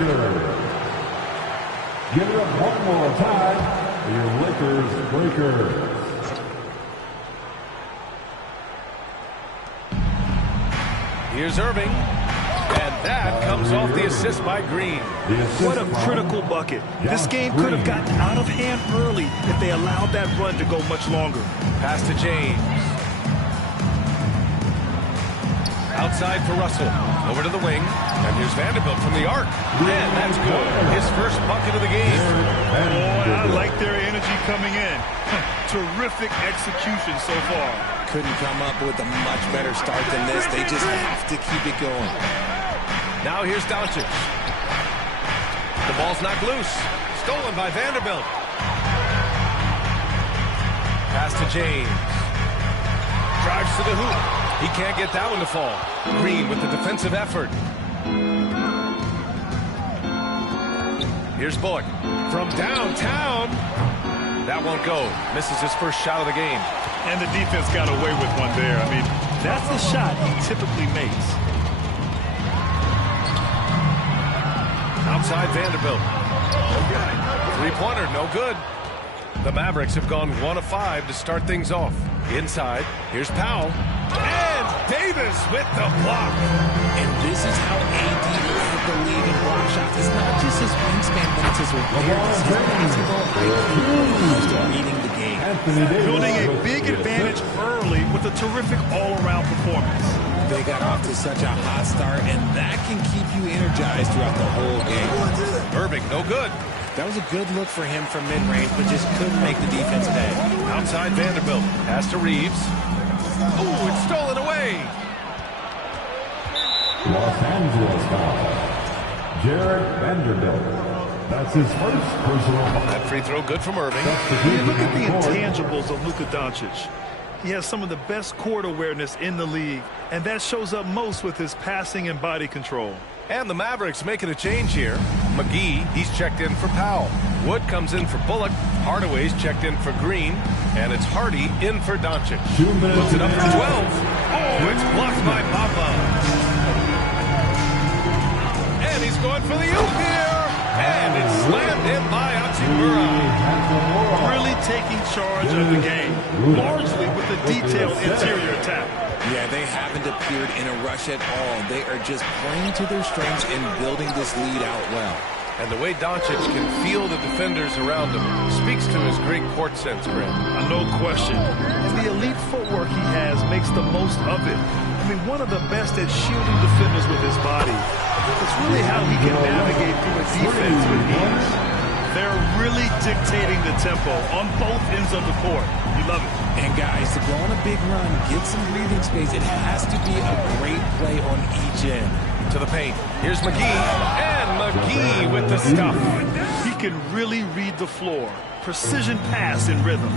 Lakers. Give it up one more time for your Lakers Breakers. Here's Irving. And that comes off the assist by Green. What a critical bucket. This game could have gotten out of hand early if they allowed that run to go much longer. Pass to James. Outside for Russell. Over to the wing. And here's Vanderbilt from the arc. And that's good. His first bucket of the game. Boy, I like their energy coming in. Terrific execution so far. Couldn't come up with a much better start than this. They just have to keep it going. Now here's Doncic. The ball's knocked loose. Stolen by Vanderbilt. Pass to James. Drives to the hoop. He can't get that one to fall. Green with the defensive effort. Here's Bullock from downtown. That won't go. Misses his first shot of the game. And the defense got away with one there. I mean, that's the shot he typically makes. Outside Vanderbilt. Three-pointer, no good. The Mavericks have gone 1 of 5 to start things off. Inside, here's Powell. And Davis with the block. And this is how AD led the league in block shots. It's not just his wingspan, but it's his awareness, his basketball IQ, reading the game. Building a big advantage early with a terrific all-around performance. They got off to such a hot start, and that can keep you energized throughout the whole game. Irving, no good. That was a good look for him from mid-range, but just couldn't make the defense pay. Outside Vanderbilt. Pass to Reeves. Ooh, it's stolen away. Los Angeles foul. Jared Vanderbilt. That's his first personal foul. That free throw good from Irving. You look at the intangibles of Luka Doncic. He has some of the best court awareness in the league, and that shows up most with his passing and body control. And the Mavericks making a change here. McGee, he's checked in for Powell. Wood comes in for Bullock. Hardaway's checked in for Green. And it's Hardy in for Doncic. Puts it up for 12. Oh, it's blocked by Bamba. And he's going for the oop here. And it's slammed in by Hachimura. Really taking charge of the game, largely with the detailed interior attack. Yeah, they haven't appeared in a rush at all. They are just playing to their strengths and building this lead out well. And the way Doncic can feel the defenders around him speaks to his great court sense, Graham. No question. The elite footwork he has makes the most of it. I mean, one of the best at shielding defenders with his body. It's really how he can navigate through a defense with ease. They're really dictating the tempo on both ends of the court. You love it. And guys, to go on a big run, get some breathing space, it has to be a great play on each end. To the paint. Here's McGee. And McGee with the stuff. He can really read the floor. Precision pass in rhythm.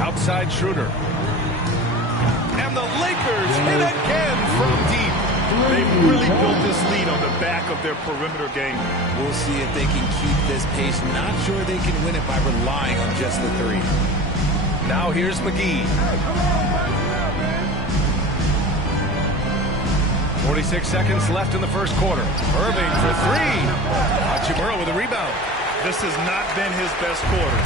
Outside Schroeder. And the Lakers hit again from deep. They've really built this lead on the back of their perimeter game. We'll see if they can keep this pace. Not sure they can win it by relying on just the three. Now here's McGee. 46 seconds left in the first quarter. Irving for three. Hachimura with a rebound. This has not been his best quarter.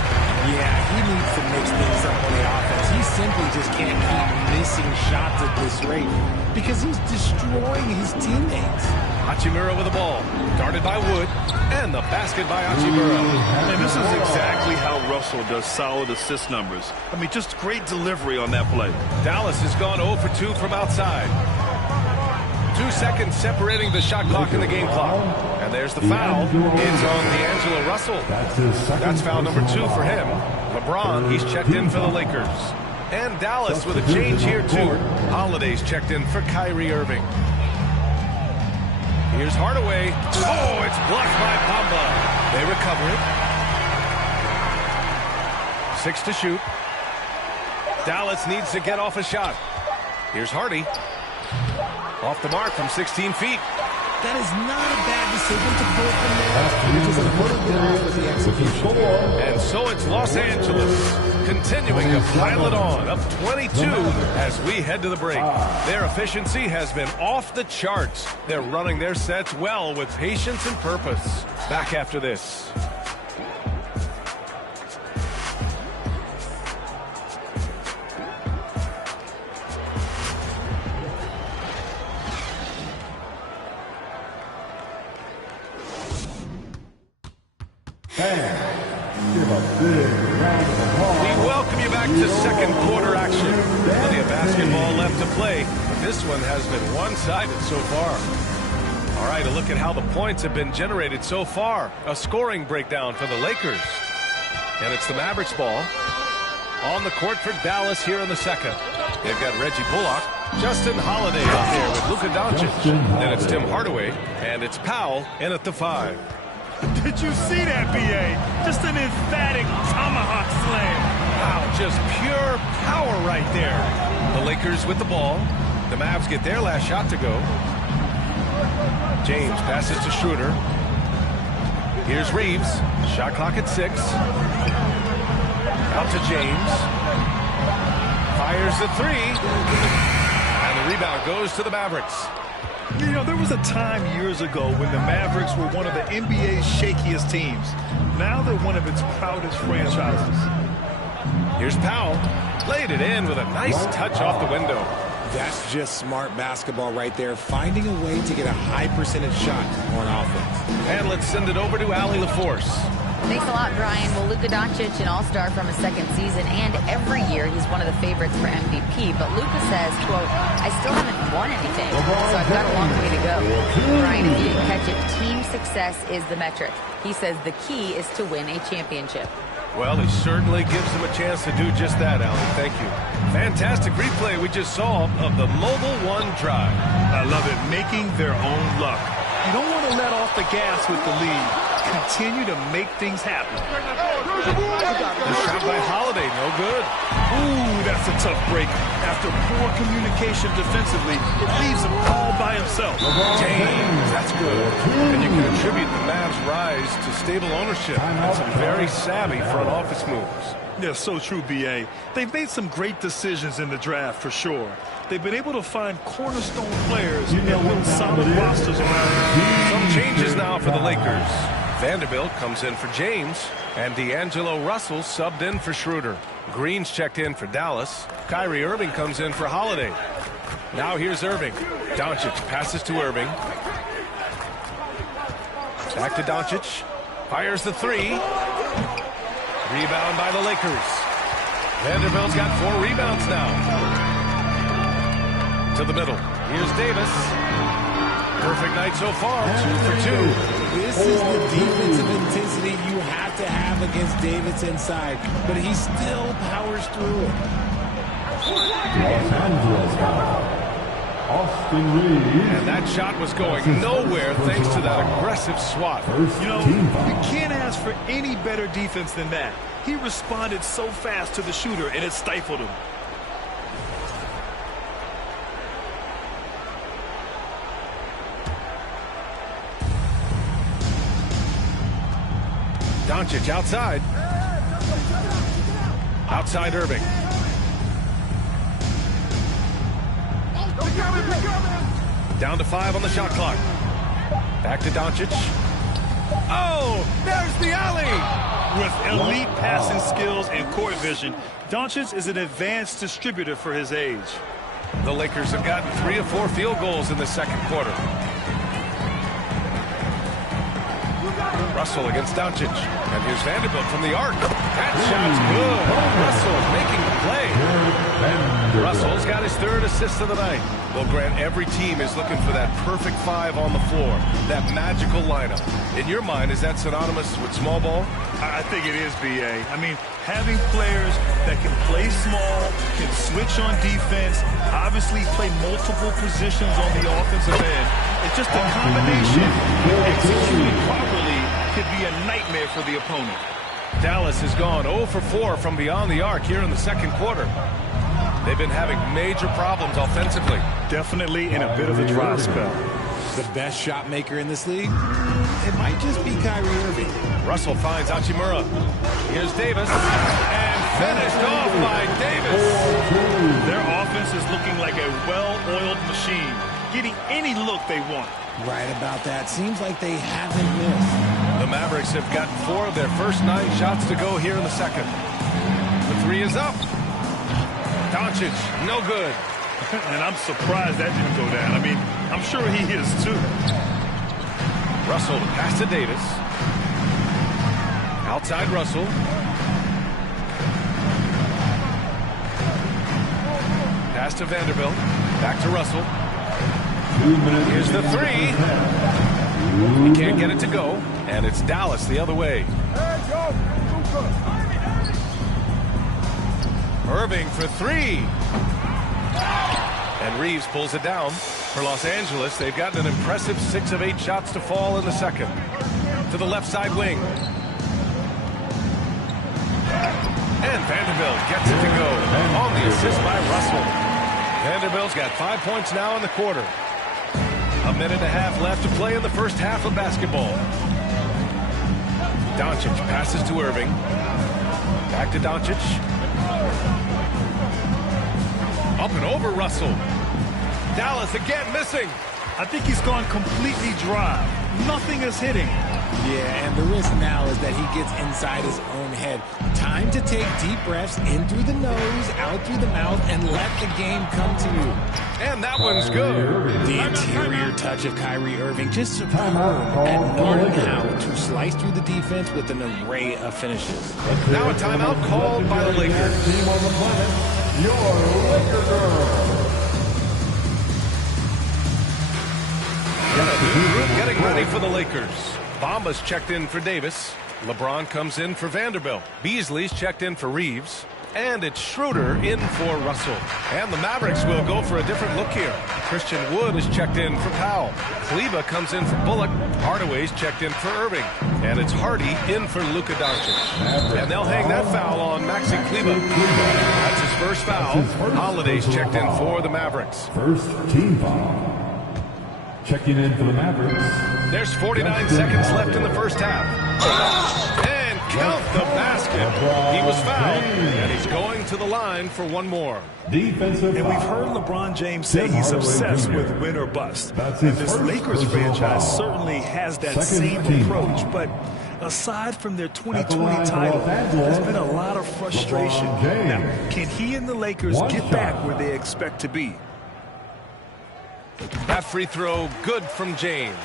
Yeah, he needs to mix things up on the offense. He simply just can't keep missing shots at this rate because he's destroying his teammates. Hachimura with the ball. Guarded by Wood. And the basket by Hachimura. And this is exactly how Russell does solid assist numbers. I mean, just great delivery on that play. Dallas has gone 0 for 2 from outside. 2 seconds separating the shot clock and the game clock. And there's the foul. It's on D'Angelo Russell. That's foul number 2 for him. LeBron, he's checked in for the Lakers. And Dallas with a change here, too. Holiday's checked in for Kyrie Irving. Here's Hardaway. Oh, it's blocked by Bamba. They recover it. 6 to shoot. Dallas needs to get off a shot. Here's Hardy. Off the mark from 16 feet. That is not a bad decision to pull from there. Just a little bit off with the execution. And so it's Los Angeles continuing to pile it on, up 22 as we head to the break. Their efficiency has been off the charts. They're running their sets well with patience and purpose. Back after this. We welcome you back to second quarter action. Plenty of basketball left to play, but this one has been one-sided so far. All right, a look at how the points have been generated so far. A scoring breakdown for the Lakers. And it's the Mavericks ball. On the court for Dallas here in the second. They've got Reggie Bullock, Justin Holiday out there with Luka Doncic. Then it's Tim Hardaway, and it's Powell in at the 5. Did you see that, B.A.? Just an emphatic tomahawk slam. Wow, just pure power right there. The Lakers with the ball. The Mavs get their last shot to go. James passes to Schroeder. Here's Reeves. Shot clock at 6. Out to James. Fires the 3. And the rebound goes to the Mavericks. You know, there was a time years ago when the Mavericks were one of the NBA's shakiest teams. Now they're one of its proudest franchises. Here's Powell. Laid it in with a nice touch off the window. That's just smart basketball right there, finding a way to get a high percentage shot on offense. And let's send it over to Allie LaForce. Thanks a lot, Brian. Well, Luka Doncic, an all-star from his second season, and every year he's one of the favorites for MVP. But Luka says, quote, I still haven't won anything, so I've got a long way to go. Brian, if you didn't catch it, team success is the metric. He says the key is to win a championship. Well, he certainly gives them a chance to do just that, Allie. Thank you. Fantastic replay we just saw of the Mobile One drive. I love it, making their own luck. You don't want to let off the gas with the lead. Continue to make things happen. The shot by Holiday, no good. Ooh, that's a tough break. After poor communication defensively, it leaves him all by himself. James, that's good. And you can attribute the Mavs' rise to stable ownership and some very savvy front office moves. Yeah, so true, B.A. They've made some great decisions in the draft, for sure. They've been able to find cornerstone players and build solid rosters around them. Some changes now for the Lakers. Vanderbilt comes in for James, and D'Angelo Russell subbed in for Schroeder. Green's checked in for Dallas. Kyrie Irving comes in for Holiday. Now here's Irving. Doncic passes to Irving. Back to Doncic. Fires the 3. Rebound by the Lakers. Vanderbilt's got 4 rebounds now. To the middle. Here's Davis. Perfect night so far. 2 for 2. This is the defensive intensity you have to have against Davis inside, but he still powers through it. Los Angeles foul. Austin Reeves. And that shot was going nowhere thanks to that aggressive swat. You know, you can't ask for any better defense than that. He responded so fast to the shooter, and it stifled him. Doncic outside. Outside Irving. Down to 5 on the shot clock. Back to Doncic. Oh, there's the alley. With elite passing skills and court vision, Doncic is an advanced distributor for his age. The Lakers have gotten 3 of 4 field goals in the second quarter. Russell against Doncic. And here's Vanderbilt from the arc. That shot's good. Russell making the play. Russell's got his 3rd assist of the night. Well, Grant, every team is looking for that perfect 5 on the floor. That magical lineup. In your mind, is that synonymous with small ball? I think it is, B.A. I mean, having players that can play small, can switch on defense, obviously play multiple positions on the offensive end. It's just a combination. Executed properly could be a nightmare for the opponent. Dallas has gone 0 for 4 from beyond the arc here in the second quarter. They've been having major problems offensively. Definitely in a bit of a dry spell. The best shot maker in this league? It might just be Kyrie Irving. Russell finds Hachimura. Here's Davis. And Finished off by Davis. Their offense is looking like a well-oiled machine, getting any look they want. Right about that. Seems like they haven't missed. The Mavericks have gotten 4 of their first 9 shots to go here in the second. The 3 is up. Doncic, no good. And I'm surprised that didn't go down. I mean, I'm sure he is too. Russell to pass to Davis. Outside Russell. Pass to Vanderbilt. Back to Russell. Here's the 3. He can't get it to go. And it's Dallas the other way. Irving for 3. And Reeves pulls it down. For Los Angeles, they've gotten an impressive 6 of 8 shots to fall in the second. To the left side wing. And Vanderbilt gets it to go on the assist by Russell. Vanderbilt's got 5 points now in the quarter. A minute and a half left to play in the first half of basketball. Doncic passes to Irving. Back to Doncic. Up and over Russell. Dallas again missing. I think he's gone completely dry. Nothing is hitting. Yeah, and the risk now is that he gets inside his own head. Time to take deep breaths in through the nose, out through the mouth, and let the game come to you. And that one's good. The interior touch of Kyrie Irving, just superb at knowing how to slice through the defense with an array of finishes. Now a timeout called by the Lakers. Team on the planet, your Laker girl. Getting ready for the Lakers. Bamba's checked in for Davis. LeBron comes in for Vanderbilt. Beasley's checked in for Reeves. And it's Schroeder in for Russell. And the Mavericks will go for a different look here. Christian Wood is checked in for Powell. Kleba comes in for Bullock. Hardaway's checked in for Irving. And it's Hardy in for Luka Doncic. And they'll hang that foul on Maxi Kleba. That's his first foul. Holiday's checked in for the Mavericks. First team foul. Checking in for the Mavericks. There's 49 seconds left in the first half. And count the basket. He was fouled, and he's going to the line for one more. Defensive And we've foul. heard LeBron James say he's obsessed with win or bust. That's And his this first Lakers personal franchise foul. certainly has that Second same team approach. foul. But aside from their At the 2020 line for title, Los Angeles, there's been a lot of frustration. LeBron James. Now, can he and the Lakers One get shot. back where they expect to be? That free throw good from James.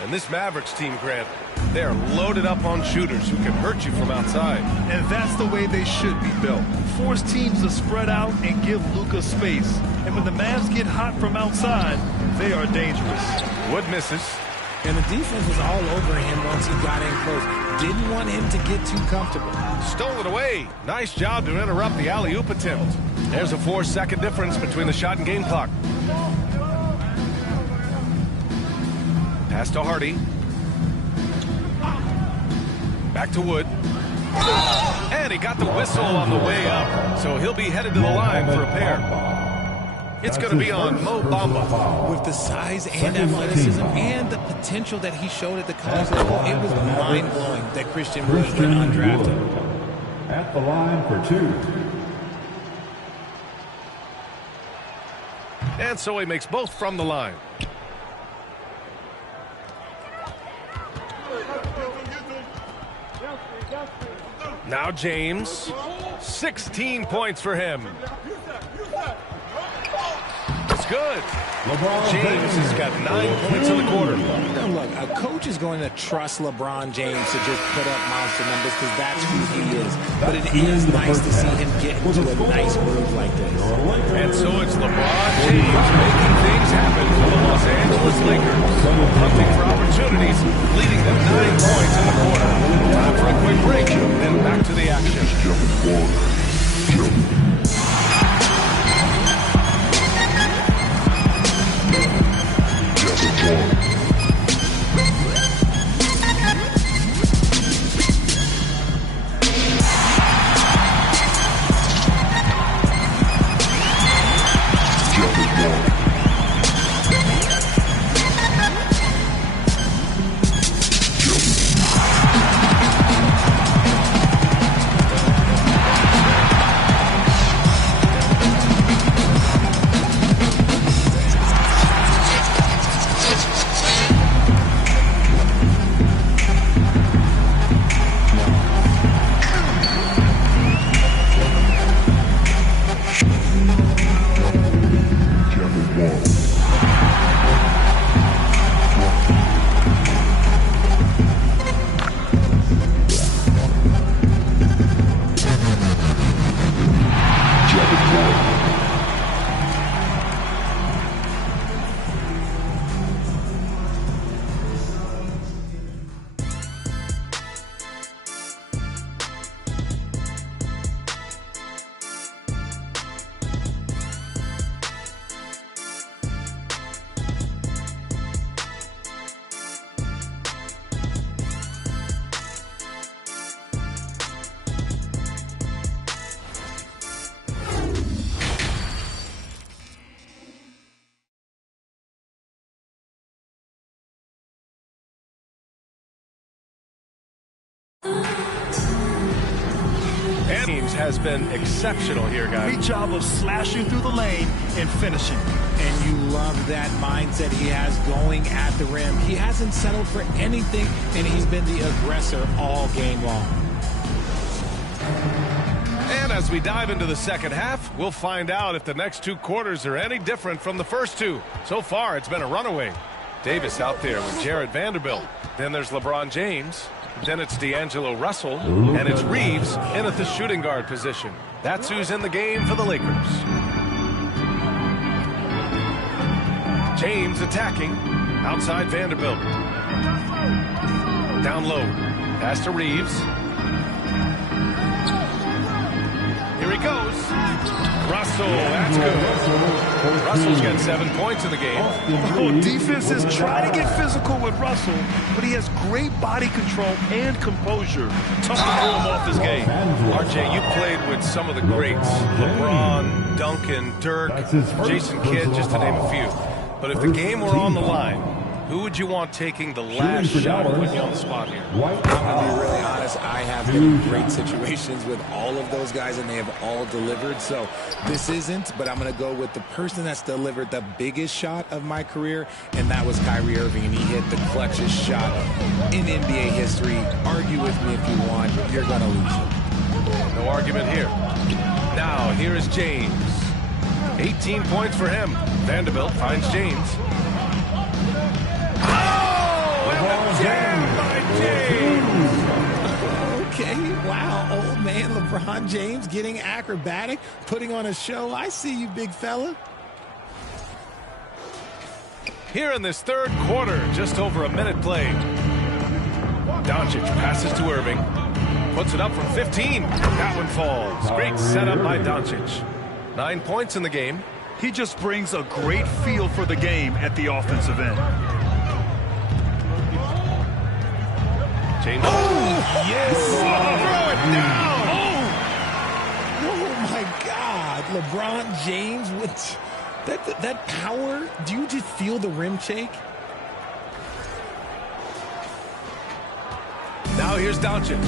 And this Mavericks team, Grant, they're loaded up on shooters who can hurt you from outside. And that's the way they should be built. Force teams to spread out and give Luka space. And when the Mavs get hot from outside, they are dangerous. Wood misses. And the defense was all over him once he got in close. Didn't want him to get too comfortable. Stole it away. Nice job to interrupt the alley-oop attempt. There's a 4-second difference between the shot and game clock. Pass to Hardy. Back to Wood. And he got the whistle on the way up. So he'll be headed to the line for a pair. It's going to be on Mo Bamba. With the size and athleticism and the potential that he showed at the college level, it was mind-blowing that Christian Wood went undrafted. At the line for 2. And so he makes both from the line. Now James, 16 points for him. It's good. James has got 9 points in the quarter. Now look, a coach is going to trust LeBron James to just put up monster numbers because that's who he is. But it is nice to see him get into a nice groove like this. And so it's LeBron James making things happen for the Los Angeles Lakers. Hunting for opportunities, leading them 9 points in the quarter. Time for a quick break, then back to the action. And James has been exceptional here, guys. Great job of slashing through the lane and finishing. And you love that mindset he has going at the rim. He hasn't settled for anything, and he's been the aggressor all game long. And as we dive into the second half, we'll find out if the next two quarters are any different from the first two. So far, it's been a runaway. Davis out there with Jared Vanderbilt. Then there's LeBron James. Then it's D'Angelo Russell. And it's Reeves in at the shooting guard position. That's who's in the game for the Lakers. James attacking. Outside Vanderbilt. Down low. Pass to Reeves. Here he goes. Russell, that's good. Russell's got 7 points in the game. Oh, defenses try to get physical with Russell, but he has great body control and composure. Tough to pull him off his game. RJ, you played with some of the greats. LeBron, Duncan, Dirk, Jason Kidd, just to name a few. But if the game were on the line, who would you want taking the last shot to put you on the spot here? I'm going to be really honest. I have been in great situations with all of those guys, and they have all delivered. So this isn't, but I'm going to go with the person that's delivered the biggest shot of my career, and that was Kyrie Irving, and he hit the clutchest shot in NBA history. Argue with me if you want. You're going to lose it. No argument here. Now, here is James. 18 points for him. Vanderbilt finds James. Jam by James. Okay, wow, old man LeBron James getting acrobatic, putting on a show. I see you, big fella. Here in this third quarter, just over a minute played. Doncic passes to Irving. Puts it up from 15. That one falls. Great setup by Doncic. 9 points in the game. He just brings a great feel for the game at the offensive end. James. Oh, yes! Throw it down! Oh, my God. LeBron James with that power. Do you just feel the rim shake? Now here's Doncic.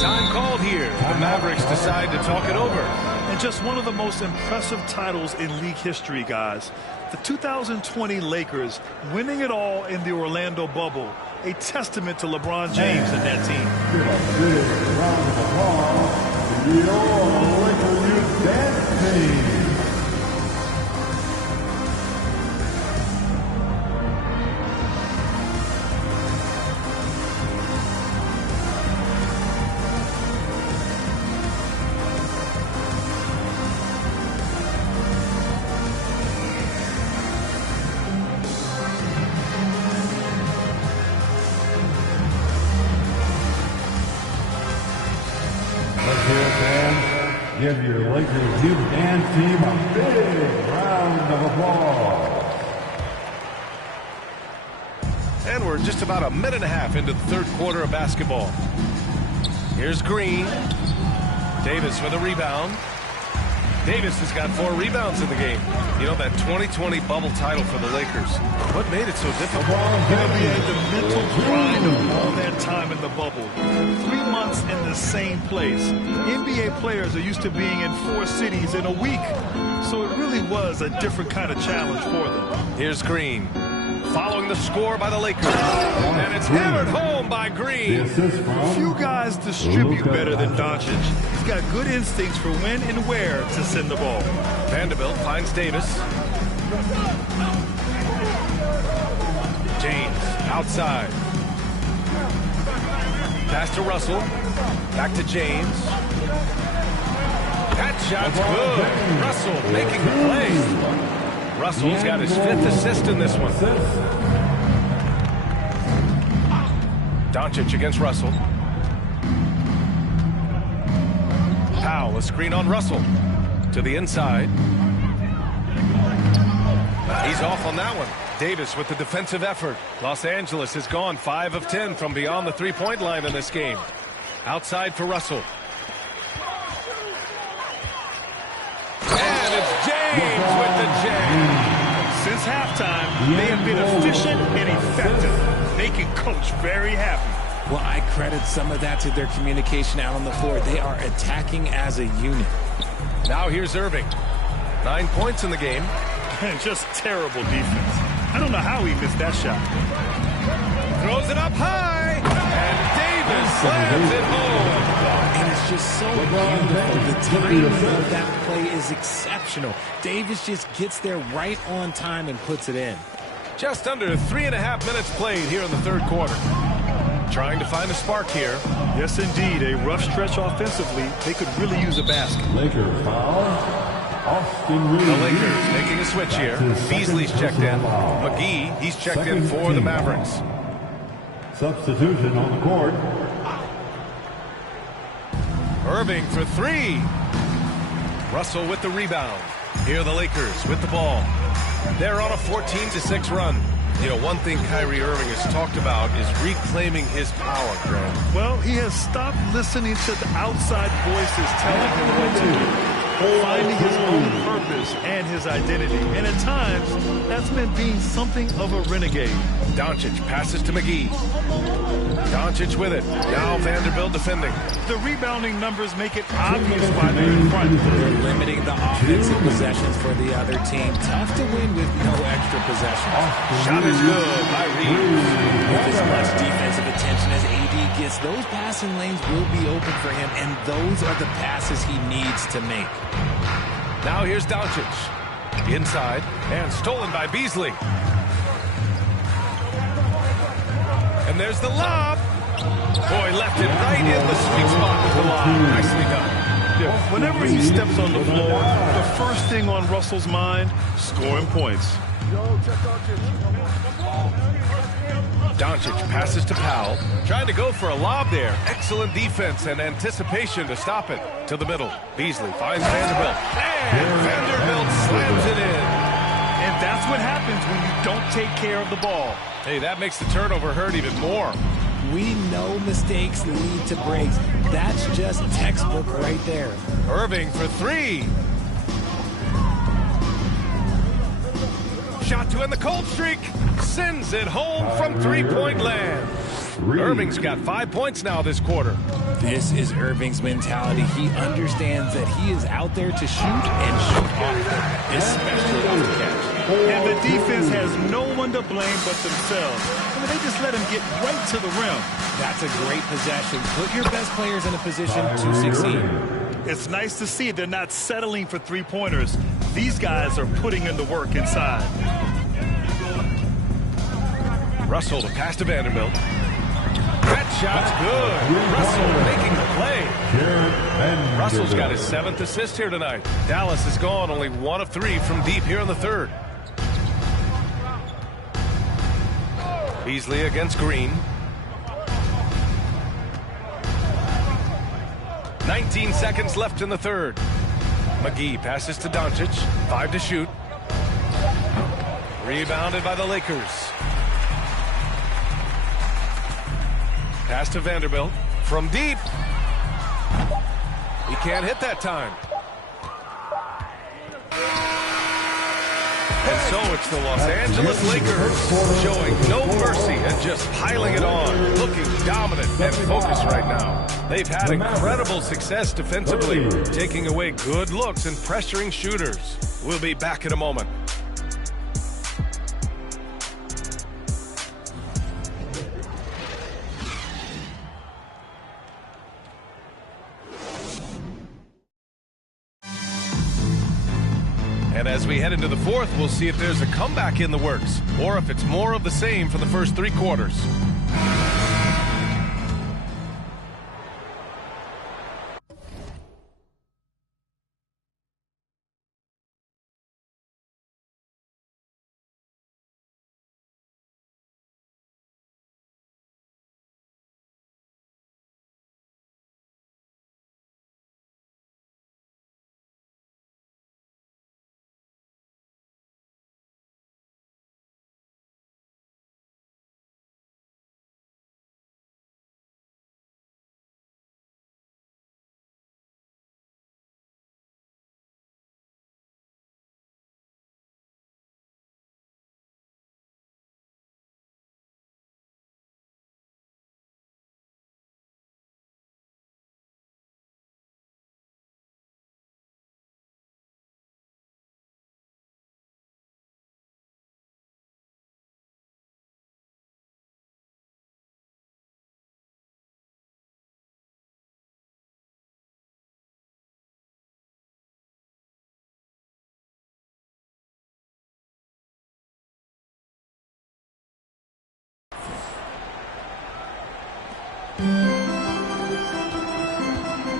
Time called here. The Mavericks decide to talk it over. And just one of the most impressive titles in league history, guys. The 2020 Lakers winning it all in the Orlando bubble. A testament to LeBron James and that team. Your Lakers Youth Dance Team. Give your Lakers Youth Dance Team a big round of applause. And we're just about a minute and a half into the third quarter of basketball. Here's Green. Davis with a rebound. Davis has got 4 rebounds in the game. You know, that 2020 bubble title for the Lakers. What made it so difficult? He had the mental grind of all that time in the bubble. 3 months in the same place. NBA players are used to being in 4 cities in a week. So it really was a different kind of challenge for them. Here's Green. Following the score by the Lakers. And it's hammered home by Green. Few guys distribute better than Doncic. He's got good instincts for when and where to send the ball. Vanderbilt finds Davis. James outside. Pass to Russell. Back to James. That shot's good. Russell making the play. Russell's got his 5th assist in this one. Doncic against Russell. Powell, a screen on Russell. To the inside. He's off on that one. Davis with the defensive effort. Los Angeles has gone 5 of 10 from beyond the three-point line in this game. Outside for Russell. And it's James with the jam. Since halftime, they have been efficient and effective, making Coach very happy. Well, I credit some of that to their communication out on the floor. They are attacking as a unit. Now here's Irving. 9 points in the game. And just terrible defense. I don't know how he missed that shot. Throws it up high. And Davis slams it home. And it's just so beautiful. The timing of that play is exceptional. Davis just gets there right on time and puts it in. Just under 3.5 minutes played here in the third quarter. Trying to find a spark here. Yes, indeed. A rough stretch offensively. They could really use a basket. Lakers foul. Austin Reeves. The Lakers making a switch here. Beasley's checked in. McGee, he's checked in for the Mavericks. Substitution on the court. Irving for three. Russell with the rebound. Here are the Lakers with the ball. They're on a 14-6 run. You know, one thing Kyrie Irving has talked about is reclaiming his power, Grant. Well, he has stopped listening to the outside voices telling him what to do. Finding his own purpose and his identity. And at times, that's meant being something of a renegade. Doncic passes to McGee. Doncic with it. Now Vanderbilt defending. The rebounding numbers make it obvious why they're in front. They're limiting the offensive possessions for the other team. Tough to win with no extra possessions. Shot is good by Reeves. With as much defensive attention as AD gets, those passing lanes will be open for him, and those are the passes he needs to make. Now here's Doncic. Inside and stolen by Beasley. And there's the lob. Boy, left it right in the sweet spot with the lob. Nicely done. Yeah, whenever he steps on the floor, the first thing on Russell's mind, scoring points. Doncic passes to Powell. Trying to go for a lob there. Excellent defense and anticipation to stop it. To the middle. Beasley finds Vanderbilt. And Vanderbilt slams it in. And that's what happens when you don't take care of the ball. Hey, that makes the turnover hurt even more. We know mistakes lead to breaks. That's just textbook right there. Irving for three. Shot to end the cold streak. Sends it home from three-point land. Irving's got 5 points now this quarter. This is Irving's mentality. He understands that he is out there to shoot and shoot often, especially off the catch. And the defense has no one to blame but themselves. I mean, they just let him get right to the rim. That's a great possession. Put your best players in a position to succeed. It's nice to see they're not settling for three-pointers. These guys are putting in the work inside. Russell to pass to Vanderbilt. That shot's good. Russell making the play. Russell's got his 7th assist here tonight. Dallas is gone only 1 of 3 from deep here in the third. Beasley against Green. 19 seconds left in the third. McGee passes to Doncic. 5 to shoot. Rebounded by the Lakers. Pass to Vanderbilt. From deep. He can't hit that time. And so it's the Los Angeles Lakers showing no mercy and just piling it on. Looking dominant and focused right now. They've had incredible success defensively, taking away good looks and pressuring shooters. We'll be back in a moment. And as we head into the fourth, we'll see if there's a comeback in the works or if it's more of the same for the first 3 quarters.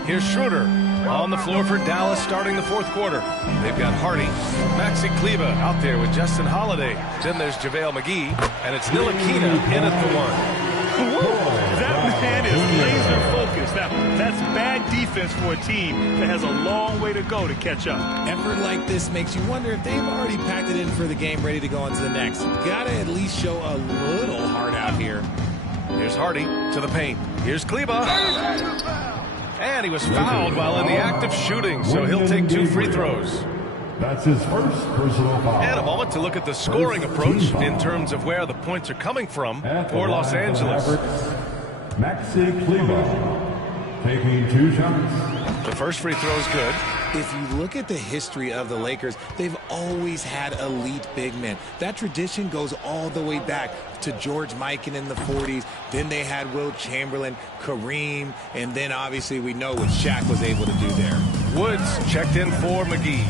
Here's Schroeder on the floor for Dallas starting the fourth quarter. They've got Hardy, Maxi Kleber out there with Justin Holiday. Then there's JaVale McGee, and it's Ntilikina in at the one. That man is laser focused. Now, that's bad defense for a team that has a long way to go to catch up. Effort like this makes you wonder if they've already packed it in for the game, ready to go on to the next. Gotta at least show a little heart out here. Here's Hardy to the paint. Here's Kleber. And he was fouled while in the act of shooting, so he'll take 2 free throws. That's his first personal foul. And a moment to look at the scoring approach in terms of where the points are coming from for Los Angeles. Maxi Kleber taking 2 shots. The first free throw is good. If you look at the history of the Lakers, they've always had elite big men. That tradition goes all the way back to George Mikan in the 40s. Then they had Wilt Chamberlain, Kareem, and then obviously we know what Shaq was able to do there. Woods checked in for McGee.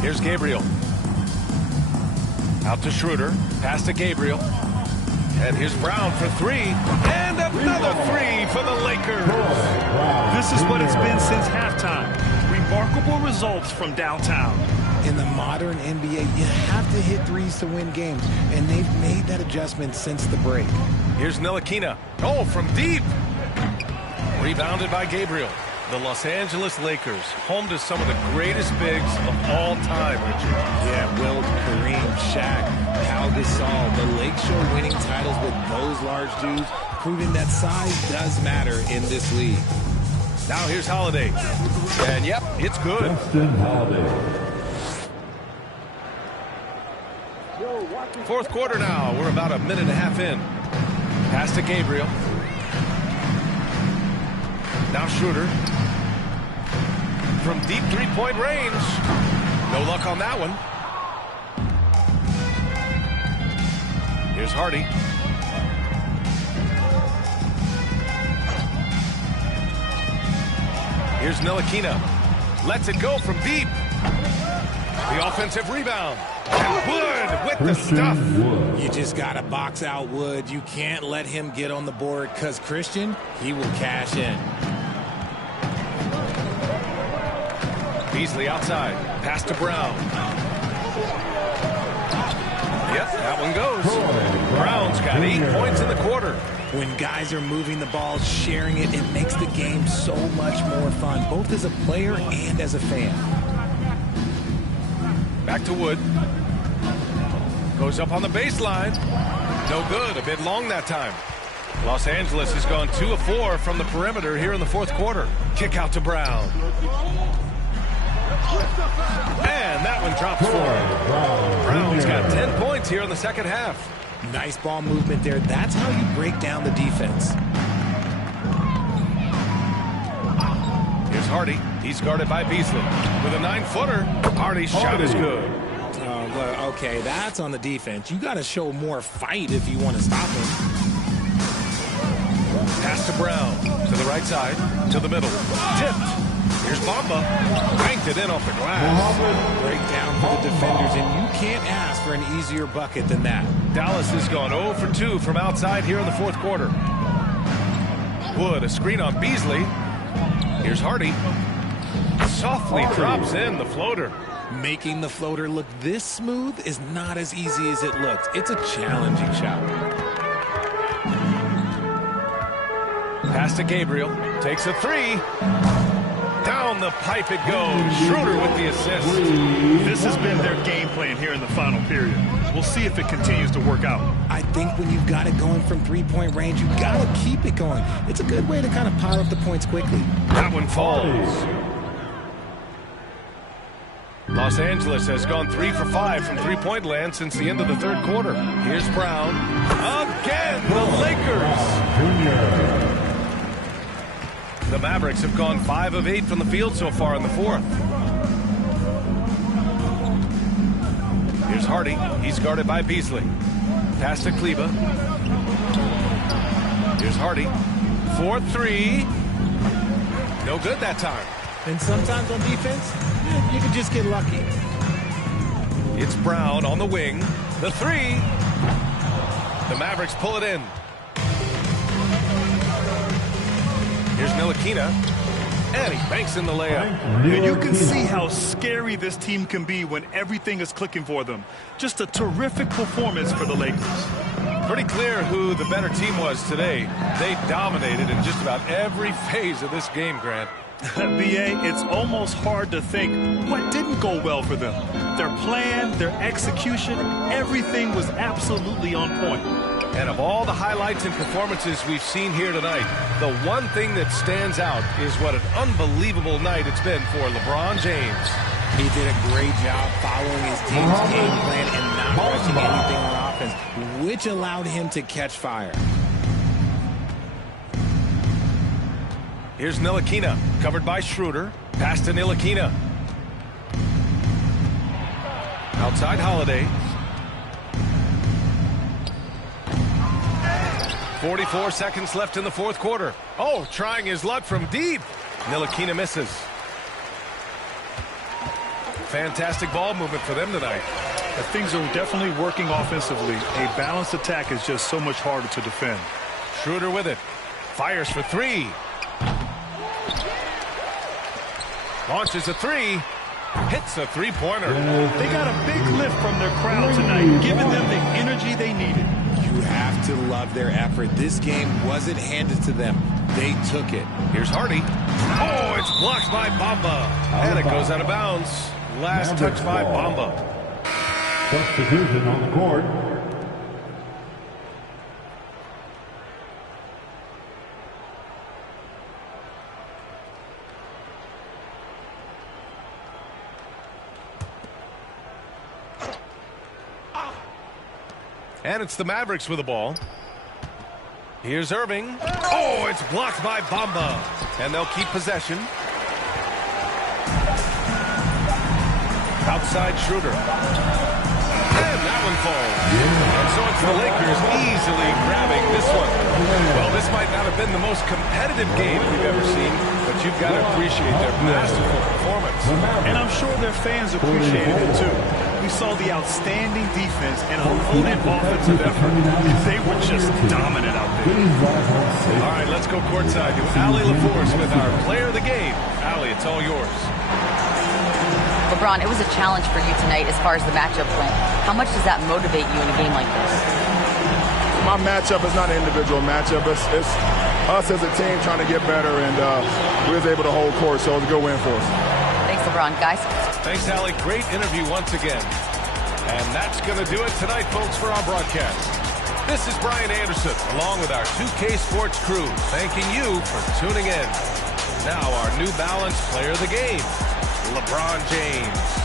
Here's Gabriel. Out to Schroeder. Pass to Gabriel. And here's Brown for 3. And another 3 for the Lakers. This is what it's been since halftime. Remarkable results from downtown. In the modern NBA, you have to hit threes to win games, and they've made that adjustment since the break. Here's Ntilikina. Oh, from deep. Rebounded by Gabriel. The Los Angeles Lakers, home to some of the greatest bigs of all time, Richard. Yeah, Wilt, Kareem, Shaq, Pau Gasol. The Lakers show winning titles with those large dudes, proving that size does matter in this league. Now here's Holiday. And yep, it's good. Justin Holiday. Fourth quarter now. We're about a minute and a half in. Pass to Gabriel. Now Schroeder. From deep three-point range. No luck on that one. Here's Hardy. Here's Ntilikina. Lets it go from deep. The offensive rebound. And Wood with the stuff. You just got to box out Wood. You can't let him get on the board because Christian, he will cash in. Beasley outside. Pass to Brown. Yep, that one goes. Brown's got 8 points in the quarter. When guys are moving the ball, sharing it, it makes the game so much more fun, both as a player and as a fan. Back to Wood. Goes up on the baseline. No good. A bit long that time. Los Angeles has gone 2 of 4 from the perimeter here in the fourth quarter. Kick out to Brown. And that one drops for him. Brown's got 10 points here in the second half. Nice ball movement there. That's how you break down the defense. Here's Hardy. He's guarded by Beasley. With a 9-footer, Hardy's shot is good. Okay, that's on the defense. You got to show more fight if you want to stop him. Pass to Brown. To the right side. To the middle. Tipped. Here's Bamba. Banked it in off the glass. Breakdown for the defenders, and you can't ask for an easier bucket than that. Dallas has gone 0 for 2 from outside here in the fourth quarter. Wood, a screen on Beasley. Here's Hardy. Softly drops in the floater. Making the floater look this smooth is not as easy as it looks. It's a challenging shot. Pass to Gabriel. Takes a 3. Down the pipe it goes. Schroeder with the assist. This has been their game plan here in the final period. We'll see if it continues to work out. I think when you've got it going from three-point range, you've got to keep it going. It's a good way to kind of pile up the points quickly. That one falls. Los Angeles has gone 3 for 5 from three-point land since the end of the third quarter. Here's Brown. Again, the Lakers. The Mavericks have gone 5 of 8 from the field so far in the fourth. Here's Hardy. He's guarded by Beasley. Pass to Kleber. Here's Hardy. 4-3. No good that time. And sometimes on defense, you can just get lucky. It's Brown on the wing. The 3. The Mavericks pull it in. Here's Ntilikina. And he banks in the layup. And you can see how scary this team can be when everything is clicking for them. Just a terrific performance for the Lakers. Pretty clear who the better team was today. They dominated in just about every phase of this game, Grant. B.A., it's almost hard to think what didn't go well for them. Their plan, their execution, everything was absolutely on point. And of all the highlights and performances we've seen here tonight, the one thing that stands out is what an unbelievable night it's been for LeBron James. He did a great job following his team's game plan and not rushing anything on offense, which allowed him to catch fire. Here's Ntilikina, covered by Schroeder. Pass to Ntilikina. Outside Holiday. 44 seconds left in the fourth quarter. Oh, trying his luck from deep. Ntilikina misses. Fantastic ball movement for them tonight. Things are definitely working offensively. A balanced attack is just so much harder to defend. Schroeder with it. Fires for three. Launches a three. Hits a three-pointer. They got a big lift from their crowd tonight, giving them the energy they needed. You have to love their effort. This game wasn't handed to them. They took it. Here's Hardy. Oh, it's blocked by Bamba. And it goes out of bounds. Last touch by Bamba. Substitution on the court. And it's the Mavericks with the ball. Here's Irving. Oh, it's blocked by Bamba. And they'll keep possession. Outside Schroeder. And that one falls. And so it's the Lakers easily grabbing this one. Well, this might not have been the most competitive game we've ever seen, but you've got to appreciate their masterful performance. And I'm sure their fans appreciated it too. We saw the outstanding defense and a loaded offensive effort. They were just dominant out there. All right, let's go courtside to Allie LaForce with our player of the game. Allie, it's all yours. LeBron, it was a challenge for you tonight as far as the matchup went. How much does that motivate you in a game like this? My matchup is not an individual matchup. It's us as a team trying to get better, and we was able to hold court, so it was a good win for us. Thanks, LeBron. Guys? Thanks, Allie. Great interview once again. And that's going to do it tonight, folks, for our broadcast. This is Brian Anderson, along with our 2K Sports crew, thanking you for tuning in. Now our New Balance player of the game, LeBron James.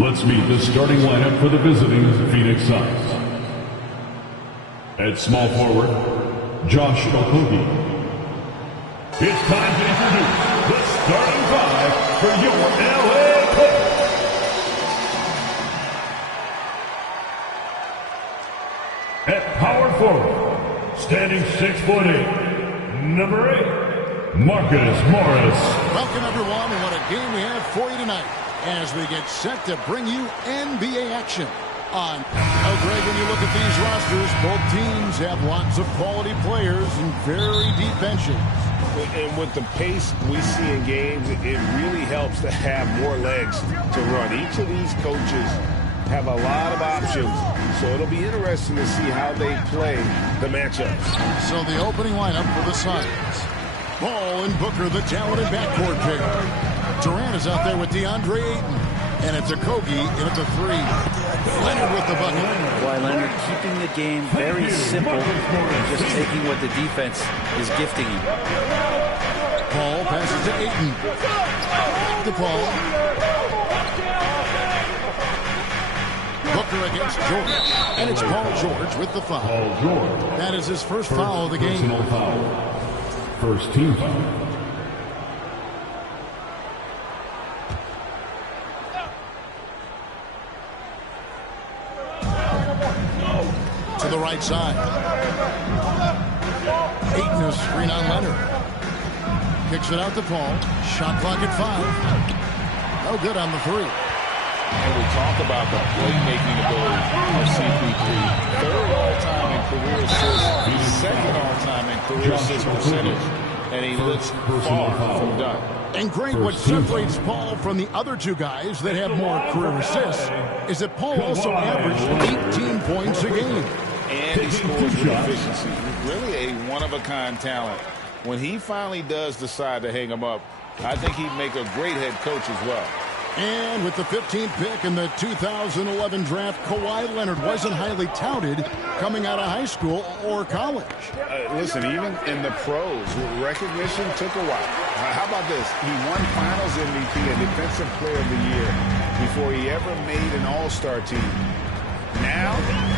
Let's meet the starting lineup for the visiting Phoenix Suns. At small forward, Josh Okogie. It's time to introduce the starting five for your LA Clippers. At power forward, standing 6'8", number 8, Marcus Morris. Welcome everyone, and what a game we have for you tonight as we get set to bring you NBA action on. Now, Greg, when you look at these rosters, both teams have lots of quality players and very deep benches. And with the pace we see in games, it really helps to have more legs to run. Each of these coaches have a lot of options, so it'll be interesting to see how they play the matchups. So the opening lineup for the Suns. Ball and Booker, the talented backcourt pair. Durant is out there with DeAndre Ayton. And it's Okogie in at the 3. Leonard with the bucket. Boy, Leonard keeping the game very simple and just taking what the defense is gifting him. Paul passes to Ayton. To Paul. Booker against George. And it's Paul George with the foul. Paul George. That is his first foul of the game. Personal foul. First team foul. To the right side. Ayton is screen on Leonard. Kicks it out to Paul. Shot clock at 5. No good on the 3. And we talk about the playmaking ability of CP3. Third all-time in career assists. Second all-time in career assist percentage. And he looks far from done. And Greg, what separates Paul from the other two guys that have more career assists is that Paul also averaged 18 points a game. And he scores with efficiency. Really a one-of-a-kind talent. When he finally does decide to hang him up, I think he'd make a great head coach as well. And with the 15th pick in the 2011 draft, Kawhi Leonard wasn't highly touted coming out of high school or college. Listen, even in the pros, recognition took a while. How about this? He won Finals MVP and Defensive Player of the Year before he ever made an All-Star team. Now,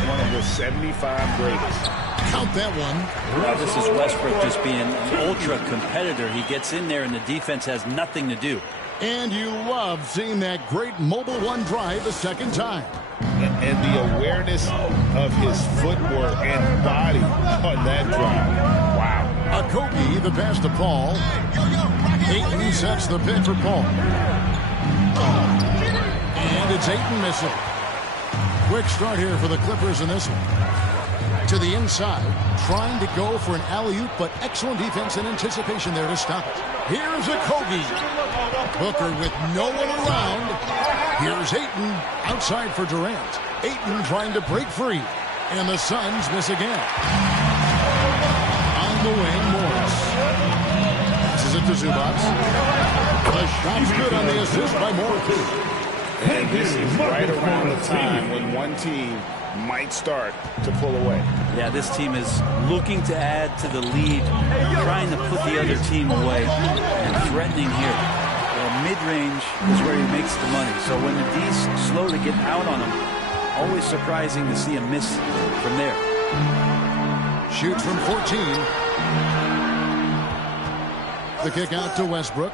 one of the 75 greatest. Count that one. Now this is Westbrook just being an ultra competitor. He gets in there and the defense has nothing to do. And you love seeing that great mobile one drive a second time. And the awareness of his footwork and body on that drive. Wow. Okogie, the pass to Paul. Ayton sets the pick for Paul. And it's Ayton missing. Quick start here for the Clippers in this one. To the inside, trying to go for an alley-oop, but excellent defense and anticipation there to stop it. Here's Okogie. Booker with no one around. Here's Ayton outside for Durant. Ayton trying to break free. And the Suns miss again. On the wing, Morris. Passes it to Zubac. The shot's good on the assist by Morris. And this is right around the time when one team might start to pull away. Yeah, this team is looking to add to the lead, trying to put the other team away, and threatening here. Mid-range is where he makes the money. So when the D's slow to get out on him, always surprising to see him miss from there. Shoots from 14. The kick out to Westbrook.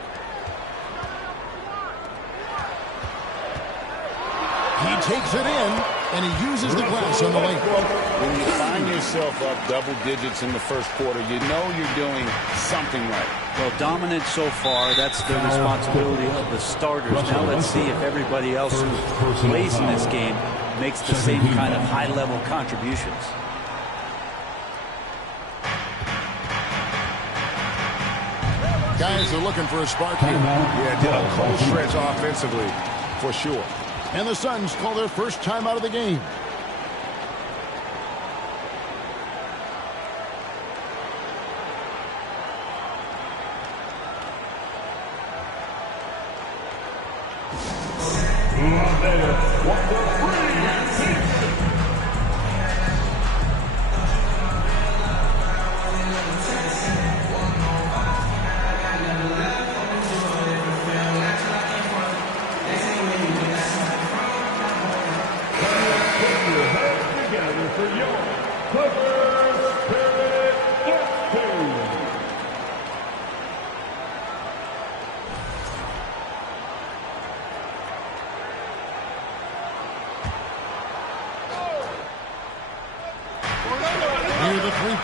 He takes it in, and he uses the glass on the lane. When you find yourself up double digits in the first quarter, you know you're doing something right. Well, dominant so far. That's the responsibility of the starters. Now let's see if everybody else who plays in this game makes the same kind of high-level contributions. Guys are looking for a spark here. Yeah, did a cold stretch offensively, for sure. And the Suns call their first time out of the game.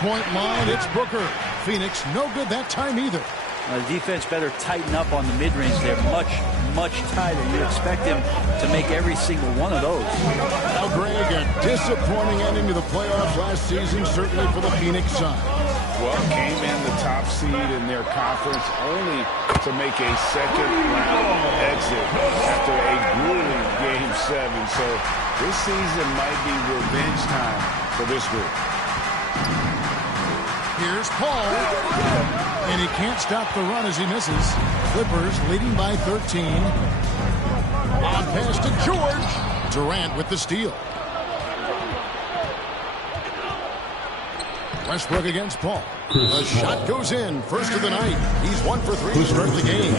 three-point line. It's Booker. Phoenix no good that time either. The defense better tighten up on the mid-range there. Much tighter. You expect him to make every single one of those. Now, Greg, a disappointing ending to the playoffs last season, certainly for the Phoenix Suns. Well, came in the top seed in their conference only to make a second-round exit after a grueling Game 7. So this season might be revenge time for this group. Here's Paul. And he can't stop the run as he misses. Clippers leading by 13. On pass to George. Durant with the steal. Westbrook against Paul. The shot goes in. First of the night. He's 1 for 3 to start the game.